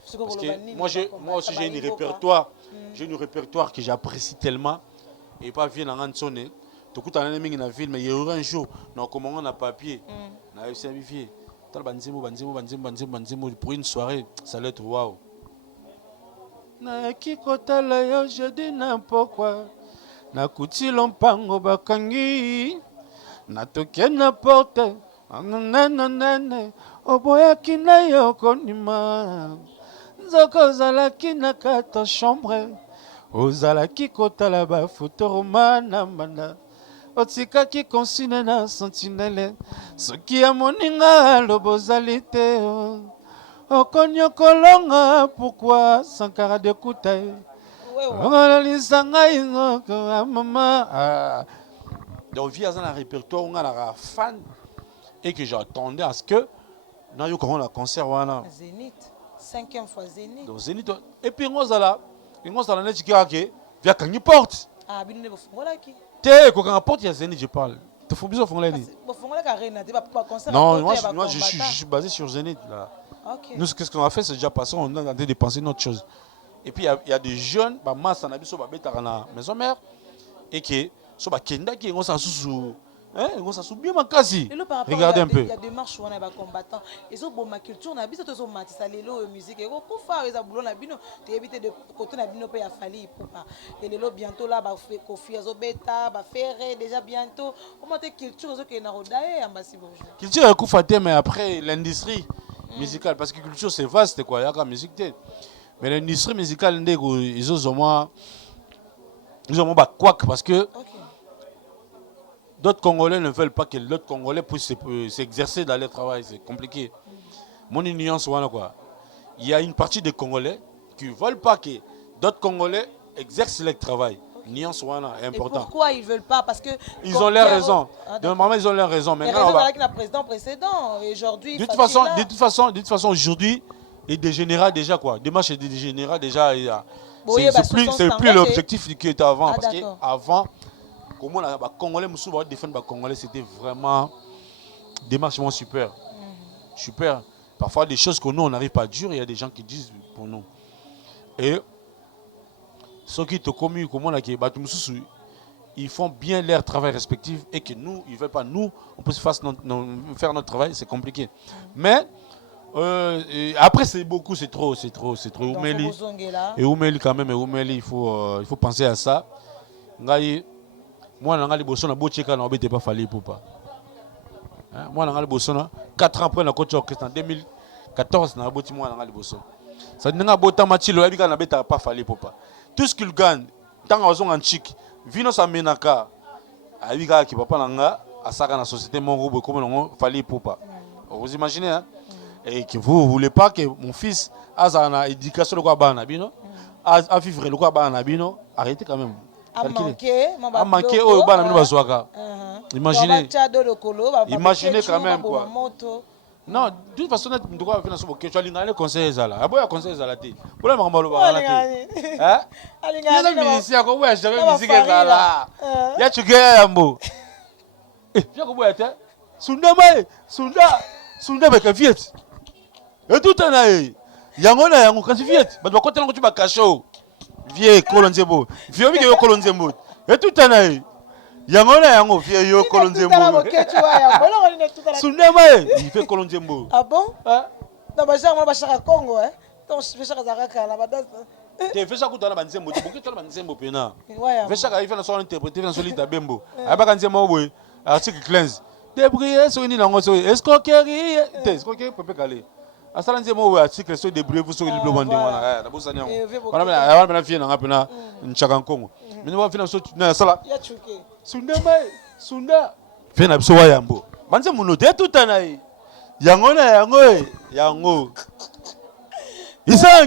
Parce que moi aussi j'ai un répertoire. J'ai un répertoire que j'apprécie tellement. Et pas venir dans un sonné. Tout le monde est dans la ville, mais il y aura un jour, nous commandons un papier. Nous avons servifié. Pour une soirée, ça va être waouh. Je dis n'importe quoi. Na kuti lompango bakangi. Na toke n'importe. Oboyaki na yo konima. Zoko zalaki na kata chambre. Ozalaki kotala ba photo romana mana. Otikaki konsine na sentinelle. Soki amoninga lobozali te. Okonyokolonga pourquoi Sankara de Koutaï. Donc via un répertoire on a la fan et que j'attendais à ce que na yo quand on a concert wana Zénith 5e fois Zénith. donc Zénith et puis ngozala net ki via kangi porte Ah bino ne bofungola ki. te ko kanga porte ya Zénith je parle te faut besoin fongola ni Bofungola ka Rena te pas concert. non moi je suis basé sur Zénith là. OK. Nous qu'est-ce qu'on a fait c'est déjà passé on est en train de penser une autre chose et puis il y a des jeunes ba masse na biso ba betaka na maison mère et que so ba kenda ki ngosa susu ngosa su bien makasi regardez un peu il y a des marches où on a des combattants et ont ma culture na biso to matisa lelo musique et ko fa eza boulot na bino te éviter de côté na bino pe ya fali pour pas et lelo bientôt là ba kofi azo beta ba faire déjà bientôt comment te culture zo ke na rodae ambasi bonjour culture est koufate mais après l'industrie musicale parce que culture c'est vaste quoi yaka musique te mais l'industrie musicale ndeko ils ont moi ba quack parce que d'autres Congolais ne veulent pas que l'autre Congolais puisse s'exercer dans leur travail. C'est compliqué. Mon nuance, voilà quoi. Il y a une partie des Congolais qui ne veulent pas que d'autres Congolais exercent leur travail. Nuance, voilà, est important. Et pourquoi ils ne veulent pas? Parce que ils ont leur raison. Normalement, ils ont leur raison. Mais raison avec le président précédent. Aujourd'hui, de toute façon, aujourd'hui, il dégénéra déjà quoi. Démarche est dégénéra déjà. C'est plus l'objectif qui était avant. Parce qu'avant, comment les Congolais me défendre les Congolais, c'était vraiment démarche super. Super. Parfois des choses que nous on n'arrive pas à dire, il y a des gens qui disent pour nous. Et ceux qui te commuent, comment ils font bien leur travail respectif et que nous, ils ne veulent pas nous, on peut faire notre travail, c'est compliqué. Mais après c'est beaucoup, c'est trop. Oumeli. Et Oumeli quand même, il faut penser à ça. Moi, je suis en train de pas fallu pour pas. Moi, je suis 4 ans après la coach orchestre en 2014, je suis ça n'a pas fallu pour pas. Tout ce qu'il gagne, tant qu'ils sont en chic, vino sa menaka, aïga qui papa nanga, à ça la société mon groupe comme on fallu pour pas. Vous imaginez hein? Et que vous voulez pas que mon fils a une éducation de quoi banabino, a vivre le quoi banabino, arrêtez quand même. A manqué oh bana mino bazwaka. Imaginez quand même quoi. Non, de toute façon on doit faire ça pour que tu alinga les conseils là. Aboya conseils là té. Pour la mangalo ba là té. Hein? Alinga les musiciens ko ouais, j'avais musique là. Ya chuke yambo. Viens ko boya té. Sunda ba ka viet. Et tout en a. Yango na yango quand viet. Ba ko tela ko tu ba kasho. Vieux Kolonzembo. Vieux Miguel Kolonzembo. Et tout en a. Yango vieux Kolonzembo. Sunema, il fait Kolonzembo. Ah bon? Non, mais j'ai un chara Congo, hein. Donc je fais chara Zaraka là, madame. Tu fais ça quand tu as Banzembo, tu peux faire Banzembo pena. Fais ça il fait son interpréter dans solide Bembo. Aba Banzembo boy. Article 15. Débrouiller sur une langue sur escroquerie. Escroquerie peut pas caler. Asalanzemo article sur débrouiller vous sur le bleu bandé voilà. Na bosa nyango. Voilà na fie na pena nchaka Congo. Mais nous va faire na sala. Ya chuke. Sunda. Fais na biso wa yambo. Banze munote tout anayi. Yango na yango. Isa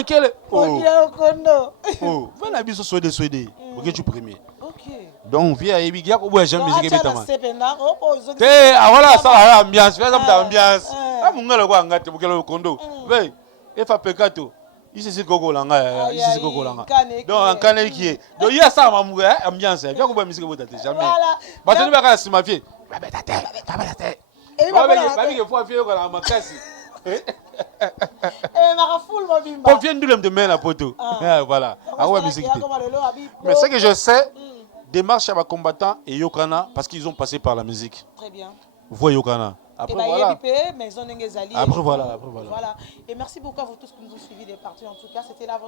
nkele. Oh. Oh. Va na biso swede. OK tu premier. OK. Donc viens et bigia ko boya jamais musique betama. Voilà ça ambiance, fais ça ambiance. Ah mungala kwa ngate bukelo kondo. Ve efa pekato. Ici c'est gogo langa, donc en canel qui est. Donc il y a ça ambiance, viens ko boya musique betata jamais. Ba toni ba ka sima fie. Ba betata. Et ba bi ke fois fie ko na makasi. On vient de me mettre la poteau. Voilà. Ah ouais, musique. Mais ce que je sais, démarche à ma combattant et Yokana, parce qu'ils ont passé par la musique. Très bien. Vous voyez Yokana. Après voilà. Après voilà. Et merci beaucoup à vous tous qui nous ont suivis des parties. En tout cas, c'était là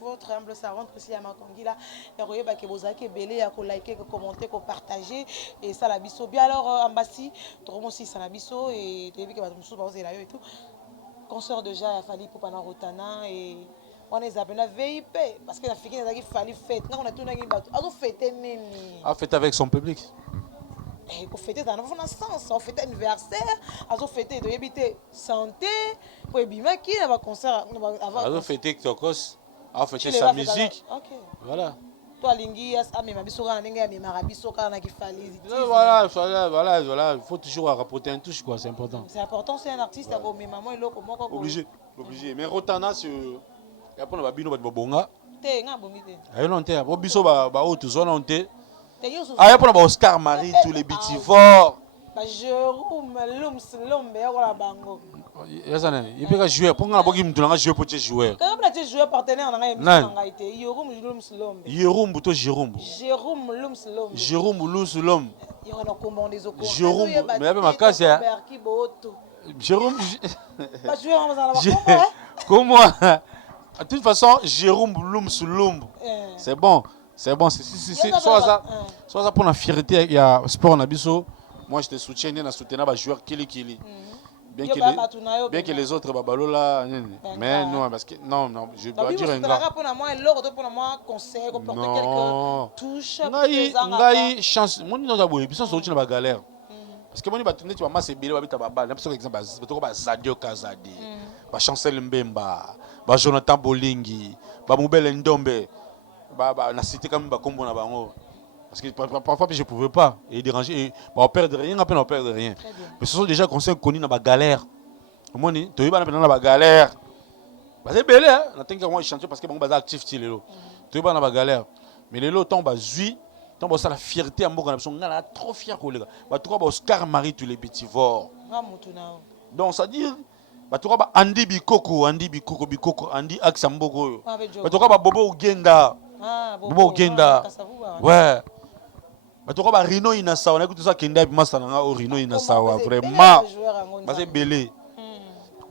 votre humble servante ici à Makongi là. Et vous voyez que vous avez belé à liker, commenter, partager et ça la biso. Bien alors Ambassi, trop aussi ça la biso et tu as vu que vous avez là et tout. Concert déjà il a fallu pour pendant Rotana et on est appelé VIP parce que l'Africain il a fallu fête. Non on a tout nagi bateau. A fêter nini. A fêter avec son public. Et pour fêter dans un sens, on fêter anniversaire, on fêter de habiter santé, pour bima qui va concert avant. On fêter Tokos, on fêter sa musique. OK. Voilà. moto alingi amema biso kaka ndenge amemaka biso kaka na kifalizi. Voilà, il faut toujours rapporter un touche, quoi, c'est important. C'est important, c'est un artiste à komema moi eloko moko. Obligé. Mais Rotana, c'est... Il y a pas de bino, bonga. Te nga bongi te. Ayo non te, bo biso ba auto zone on te. Ah, il y a pas de Oscar Marie tous les bitivores. Jérôme Lombe ya kola bango. Yazana, il peut jouer pour nga boki mtu nga jouer pour te jouer. Quand on a joué partenaire na nga été Jérôme Lombe. Jérôme buto Jérôme. Jérôme Lombe. Jérôme Lombe. Il y a comment des occasions. Jérôme, mais avec ma case ya. Jérôme. Pas jouer en comment? De toute façon, Jérôme Lombe. C'est bon. C'est soit ça pour la fierté, il y a sport Nabiso. Moi je te soutiens, je soutiens les joueurs Kili. Bien que les autres babalola, mais non parce que non, je dois dire un gars. Conseil, quelques touches. Ngai chance, moi nous avons eu besoin de la galère. Parce que moi ni tu vas masser billet ba babal, n'importe exemple ba Zadio Kazadi, ba Chancel Mbemba, ba Jonathan Bolingi, ba Moubel Ndombe, ba na cité comme ba kombo na bango. Parce que parfois je ne pouvais pas et déranger, on ne perd rien, on perd rien. Mais ce sont déjà conseils connus dans la galère. Moi, tu es dans la galère. C'est belle, hein? On a chanté parce que je suis actif. Tu es dans la galère. Mais les lots tombent à Zui, tombent à la fierté. On est trop fiers. Tu es Oscar Marie tous les bitivores. Donc, ça dit, tu es Andy Bikoko, Andy Aksambogo. Tu es Bobo Ugenda. Bobo Ugenda. Ouais. Tu as Rino Inasawa, on a tout ça qui est masana au Rino Inasawa vraiment. C'est belé.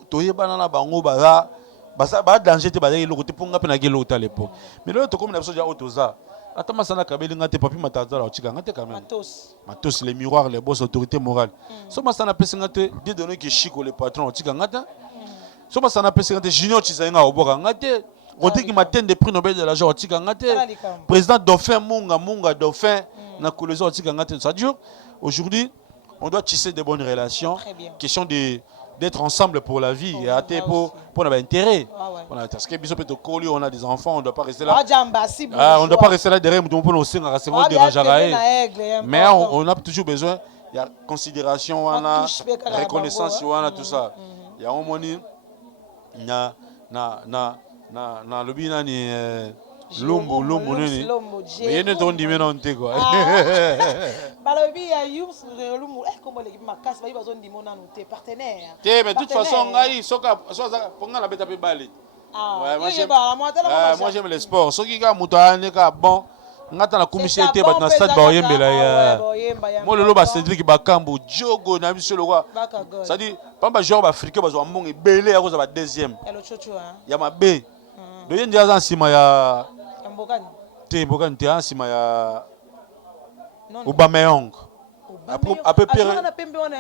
Tu es banana bango baza, basa danger te baza le côté pour nga pena gelo à l'époque. Mais là tu comme na soja autoza. Ata masana kabeli ngate papi mataza la chika ngate quand même. Matos les miroirs les boss autorités morales. So masana pesi ngate des données que Chico le patron chika ngata. So masana pesi ngate Junior Chisainga oboka ngate. On dit qu'il m'a atteint des prix Nobel de la joie chika ngate. Président Dauphin Munga Dauphin. Ça dure. Aujourd'hui, on doit tisser de bonnes relations. Question d'être ensemble pour la vie et pour notre intérêt. Parce que on a des enfants, on ne doit pas rester là. On ne doit pas rester là derrière. Mais on a toujours besoin. Il y a considération, reconnaissance, tout ça. Il y a un moment, na lobby nani Lumbu nini. Mais il ne t'ont dit non te quoi. Balobi ya Yums Lumbu comment les makas ba bazon di mona nous partenaire. Mais de toute façon ngai soka ponga la beta pe bali. Moi j'aime le sport. Soki ka mutane ka bon ngata na commission te ba na stade ba yembela ya. Moi le loba Cédric Bakambu Diogo na biso le quoi. Ça dit pamba joueur africain bazo mbongo belé ya koza ba deuxième. Ya mabe. Le yen dia nsima ya Mbokani te nsima ya Aubameyang. Après pire.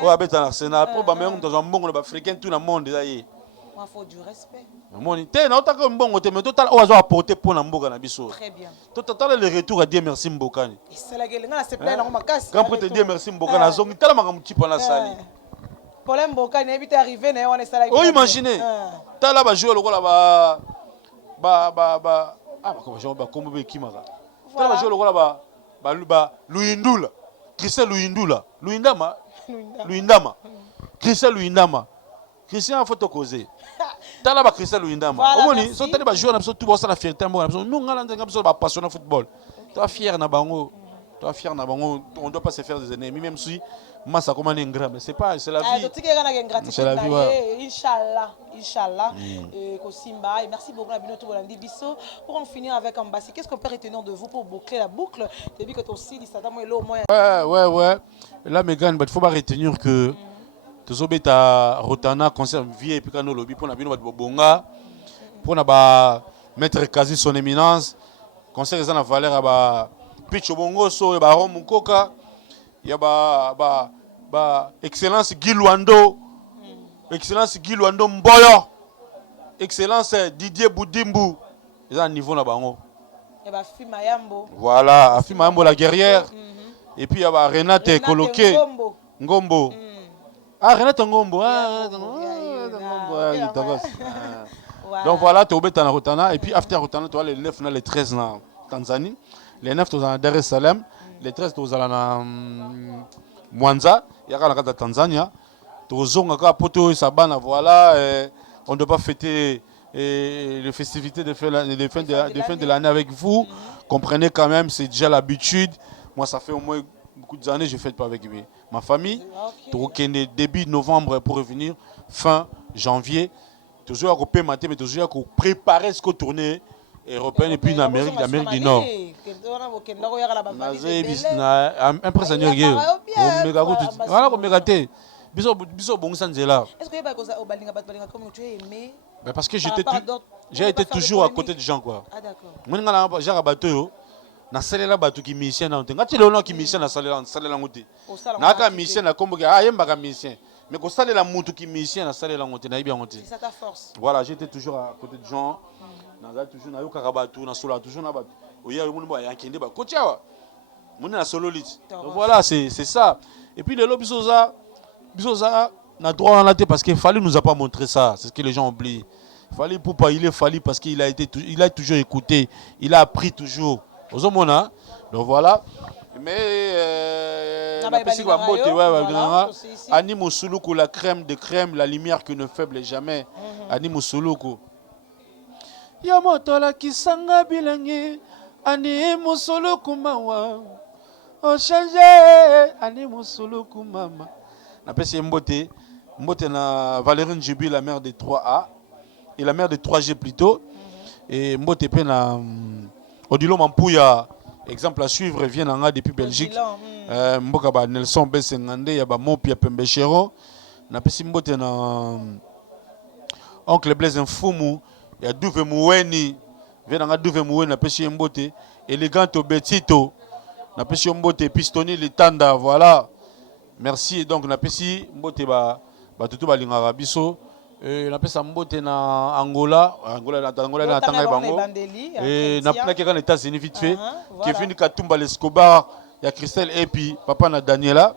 Ouais abeta na Arsenal. Après Aubameyang dans un mbongo ba africain tout le monde ça y est. Il faut du respect. Moni te na otaka mbongo te mais total o azo apporter pour na mboka na biso. Très bien. Total le retour à dire merci Mbokani. Et c'est la gueule nga se plaît na makasi. Quand pour te dire merci Mbokani azongi tala maka mutipa na sali. Problème Mbokani est vite arrivé na on est sala. Oh imaginez. Tala ba jouer lokola comment be kimaka. Tala ba jouer lokola ba Luindula. Christian Luindama. Christian Luindama. Christian faut te causer. Tala ba Christian Luindama. Omoni so tali ba jouer na biso tout bossa la fierté mo na biso. Nous ngala ndenga biso ba passionné football. Toi fier na bango. On ne doit pas se faire des ennemis même si Massa comme un ingrat, mais c'est la vie. C'est la vie. Inch'Allah. Kosimba. Et merci beaucoup pour en finir avec Ambassi. Qu'est-ce qu'on peut retenir de vous pour boucler la boucle? Tu que aussi Ouais. Là, Megan, il faut pas retenir que Tozobeta Rotana conserve vie et puis quand nous lobby pour Nabino Bonga, pour mettre quasi son éminence, conserve la valeur à Picho Bongo, so Baron Mukoka. Il y a excellence Guy Luando, excellence Guy Luando Mboyo, excellence Didier Boudimbu. Ils ont un niveau là-bas. Voilà, Afi Mayambo la guerrière. Et puis il y a Renate Koloké Ngombo. Ah, Renate Ngombo. Donc voilà, tu es au Rotana. Et puis after Rotana, tu as les 9, les 13 en Tanzanie. les 9 tozala Dar es Salaam, les 13 tozala na Mwanza, yaka na Tanzania. Tozonga ka poto sabana voilà, on ne doit pas fêter les festivités de fin de l'année avec vous. Comprenez quand même, c'est déjà l'habitude. Moi ça fait au moins beaucoup d'années je fête pas avec ma famille. Okay. Début novembre pour revenir fin janvier. Toujours à couper matin mais toujours à préparer ce qu'on tournée européenne et puis l'Amérique du Nord. Un presseneur guerre. Voilà comme mégaté. Biso bon sanzela. Est-ce que parce que j'ai été toujours à côté de gens quoi. Ah d'accord. Moi j'ai rabattu yo. Na salela batu ki mission na ntenga ti lelo ki mission na salela ngote. Na ka mission na kombo ka ayemba ka mission. Mais ko salela mutu ki mission na salela ngote na ibia ngote. C'est ça ta force. Voilà, j'étais toujours à côté de gens. Na toujours na yo ka batu na sola toujours na batu. Oya yo mo ya kende ba kotia. Mon na solo lit. Donc voilà, c'est ça. Et puis le bisoza na droit en parce que Fally nous a pas montré ça, c'est ce que les gens oublient. Fally Poupa, il est Fally parce qu'il a toujours écouté, il a appris toujours. Donc voilà. Mais Ani Musuluku, la crème de crème, la lumière qui ne faible jamais. Ani Musuluku. Yamotola kisanga bilangi, Ani Musuluku mawa. O changer, Ani Musuluku mama. Napesi Mbote na Valérine Djibi, la mère de 3A et la mère de 3G plutôt. Et Mbote pe na Odilo Mampouya, exemple à suivre, vient en depuis Belgique. Mboka ba Nelson Bessengande, ya ba Mopia Pembechero. Napesi Mbote na Oncle Blaise Mfumu, ya Douve Moueni, vient en Douve Moueni, napesi Mbote, Elegante Betito, napesi Mbote Pistoni Litanda, voilà. Merci. Donc, na pesi mbote ba tutu ba lingara biso. Na pesa mbote na Angola na tanga bango. Et na plaki quand États-Unis vite fait. Kevin Katumba Lescobar, ya Christelle et puis papa na Daniela.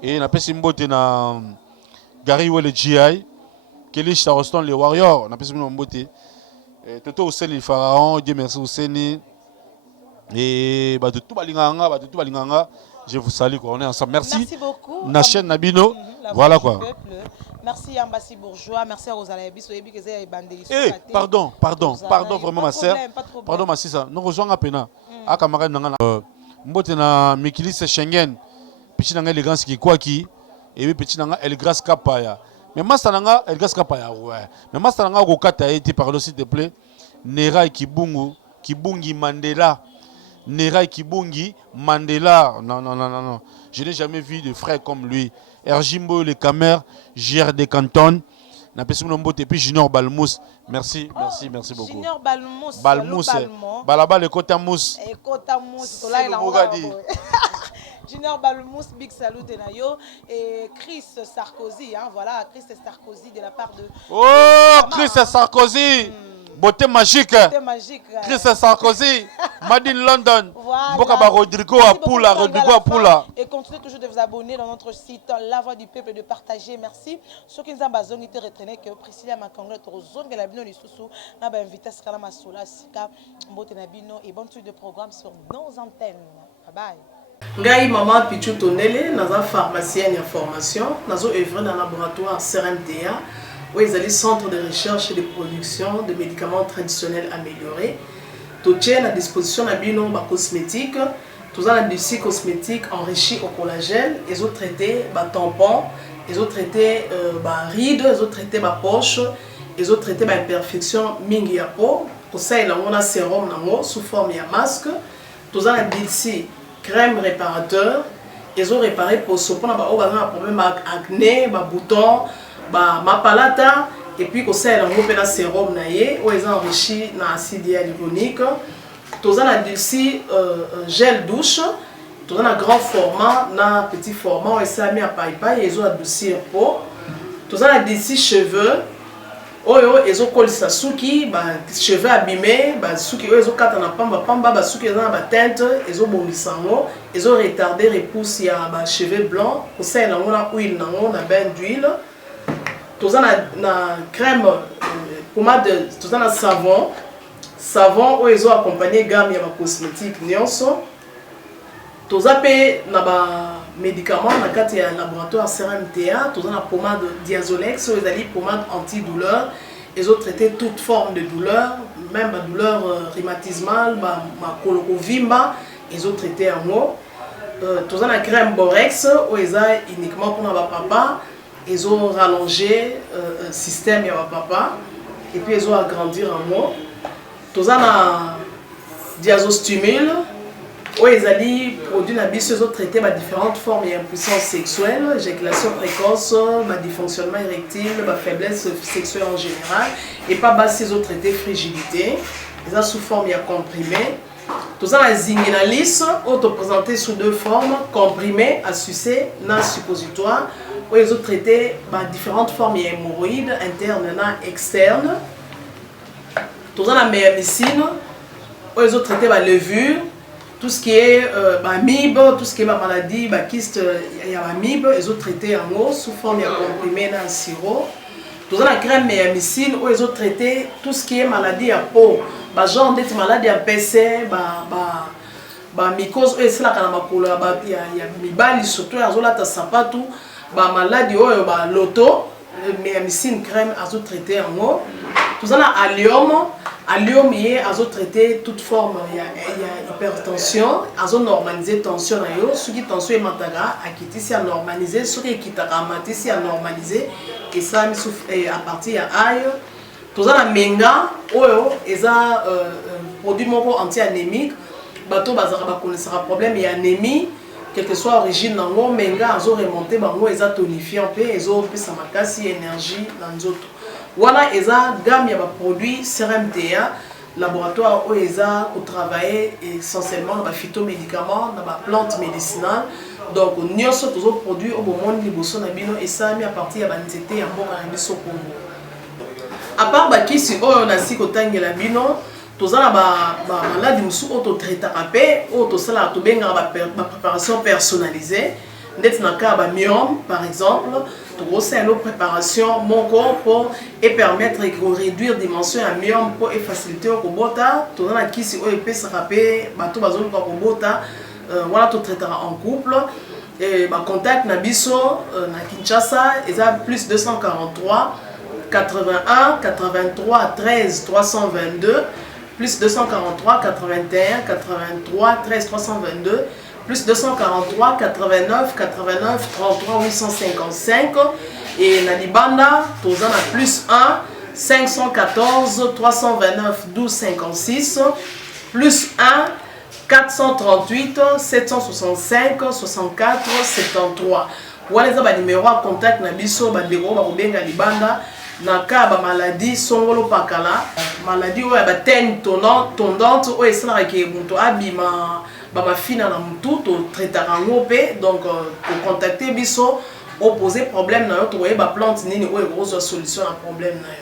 Et na pesi mbote na Gary Wele GI, Kelly Charleston les Warriors, na pesi mbote. Toto Oseni Pharaon, Dieu merci Oseni. Et ba tutu ba linganga. Je vous salue, on est ensemble. Merci beaucoup. Na chaîne Nabino. Voilà quoi. Merci Ambassi Bourgeois, merci à Rosalie Bisso. Pardon, vraiment ma sœur. Pardon ma sœur. Nous rejoignons à Pena. À camarade Nangana. Mbote na Mikilis Schengen. Petit nanga élégance qui quoi qui. Et puis petit nanga élégance kapaya. Mais master nanga élégance kapaya ouais. Mais master nanga okata a été par s'il te plaît. Nera Kibungi Mandela. Nera Kibungi Mandela. Non. Je n'ai jamais vu de frère comme lui. Erjimbo les Camer, JR des Cantons. Et puis Junior Balmous. Merci beaucoup. Junior Balmous. Balaba le Kota Mousse. Junior Balmous, big salut Tenayo. Et Chris Sarkozy. Hein, voilà, Chris Sarkozy de la part de. Oh, Chris Sarkozy. Beauté magique. Chris Sarkozy, Madine London. Voilà. Rodrigo Apula. Et continuez toujours de vous abonner dans notre site La Voix du Peuple et de partager. Merci. Ceux qui nous ont besoin de retenir que Priscilla Makongle, Torozone, Galabino, Lissousou, n'a pas invité Skalama Sola, Sika, Mbotenabino et bonne suite de programme sur nos antennes. Bye bye. Ngai maman Pichu Tonele, naza pharmacienne en formation, nazo œuvre dans le laboratoire CRMDA. Oui, ils allaient centre de recherche et de production de médicaments traditionnels améliorés. Tout est à disposition de bino cosmétiques. Tout ça industrie cosmétique enrichie au collagène. Ils ont traité tampons, ils ont traité rides, ils ont traité poche, ils ont traité imperfection mingi ya peau. Pour ça, il y a un sérum sous forme de masque. Tout ça industrie crème réparateur. Ils ont réparé pour ce qu'on a un problème acné, boutons. Ma palata et puis qu'on sait un sérum naïe où ils ont enrichi dans acide hyaluronique. Tous en a d'ici gel douche, tous en a grand format, na petit format, et ça mis à paille ils ont adouci un pot. Tous en a d'ici cheveux, ils ont collé sa souki, cheveux abîmés, souki ils ont quatre en pamba, souki ils ont ba teinte, ils ont bon sango, ils ont retardé repousse ya cheveux blancs, qu'on sait on a huile na bain d'huile. Tout ça na crème, pommade, tout ça na savon, savon oyo ezo accompagner gamme ya ba cosmétique nyonso. Toza pe na ba médicaments na kati ya laboratoire CRMTA, toza na pommade Diazolex oyo ezali pommade antidouleur. Ils ont traité toute forme de douleur, même la douleur rhumatismale, ma colorovimba, ils ont traité en mot. Tous la crème Borex, où ils ont uniquement pour ma papa, ils ont rallongé le système de ma papa, et puis ils ont agrandi en mot. Tous la diazostimule, où ils ont dit produits nabis, ils ont traité différentes formes d'impuissance sexuelle, éjaculation précoce, dysfonctionnement érectile, faiblesse sexuelle en général, et pas bas ils ont traité frigidité, ils ont sous forme comprimé. Tout ça la zinguinalis, on te présenté sous deux formes, comprimé à sucer, na suppositoire, où ils ont traité différentes formes d'hémorroïdes internes et externes. Tout ça la méamycine, où ils ont traité la levure. Tout ce qui est MIB, tout ce qui est maladie, kyste, il y a MIB, ils ont traité en eau sous forme de comprimé dans le sirop. Tout ça, la crème méamycine, où ils ont traité tout ce qui est maladie à peau. Genre d'être maladie à PC, mycose, et c'est là qu'il y a mibali, surtout, ils ont là, tout, maladie, l'auto, méamycine, crème, ils ont traité en eau. Tout ça, la allium. Allium, ils ont traité toute forme, il y a hypertension, ils ont normalisé tension, ceux qui tension est mataga, à quitter si à normaliser, ceux qui quittent à mater si à normaliser, et ça à partir de aïe. Tout ça la menga, ils ont produit mon anti-anémique, bateau bazara connaissera problème et anémie, quelle que soit l'origine dans le menga, ils ont remonté, ils ont tonifié un peu, ils ont fait sa makasi énergie dans les autres. Voilà, ils ont gamme de produits CRMTA, laboratoire où ils ont travaillé essentiellement dans les phytomédicaments, dans les plantes médicinales. Donc, nous avons tous les produits au moment où nous avons et ça mis à partir de l'anxiété en bon cannabis au Congo. À part les qui on a si que la bino, tous les maladies qui sont autotraités, tous les préparation personnalisée. D'être dans le cas de myome, par exemple, tout ça une préparation mon corps pour et permettre de réduire la dimension à myome pour faciliter le robota. Tout dans la qui si on peut se rappeler, tout bazon pour robota, voilà tout traitera en couple. Et contact nabiso na Kinshasa, ils ont plus 243 81 83 13 322 plus 243 81 83 13 322 plus 243 89 89 33 855 et na Libanda tous en a plus 1 514 329 12 56 plus 1 438 765 64 73. Voilà les numéros à contact na biso bandeko ba kobenga Libanda na ka ba maladie songolo pakala maladie oyo ba teigne tondante oyo esalaka ke moto abima bamafina na mutu to traitaka ngo pe donc contacter biso opposer problème na yo to ba plante nini oyo ekozwa solution na problème na yo.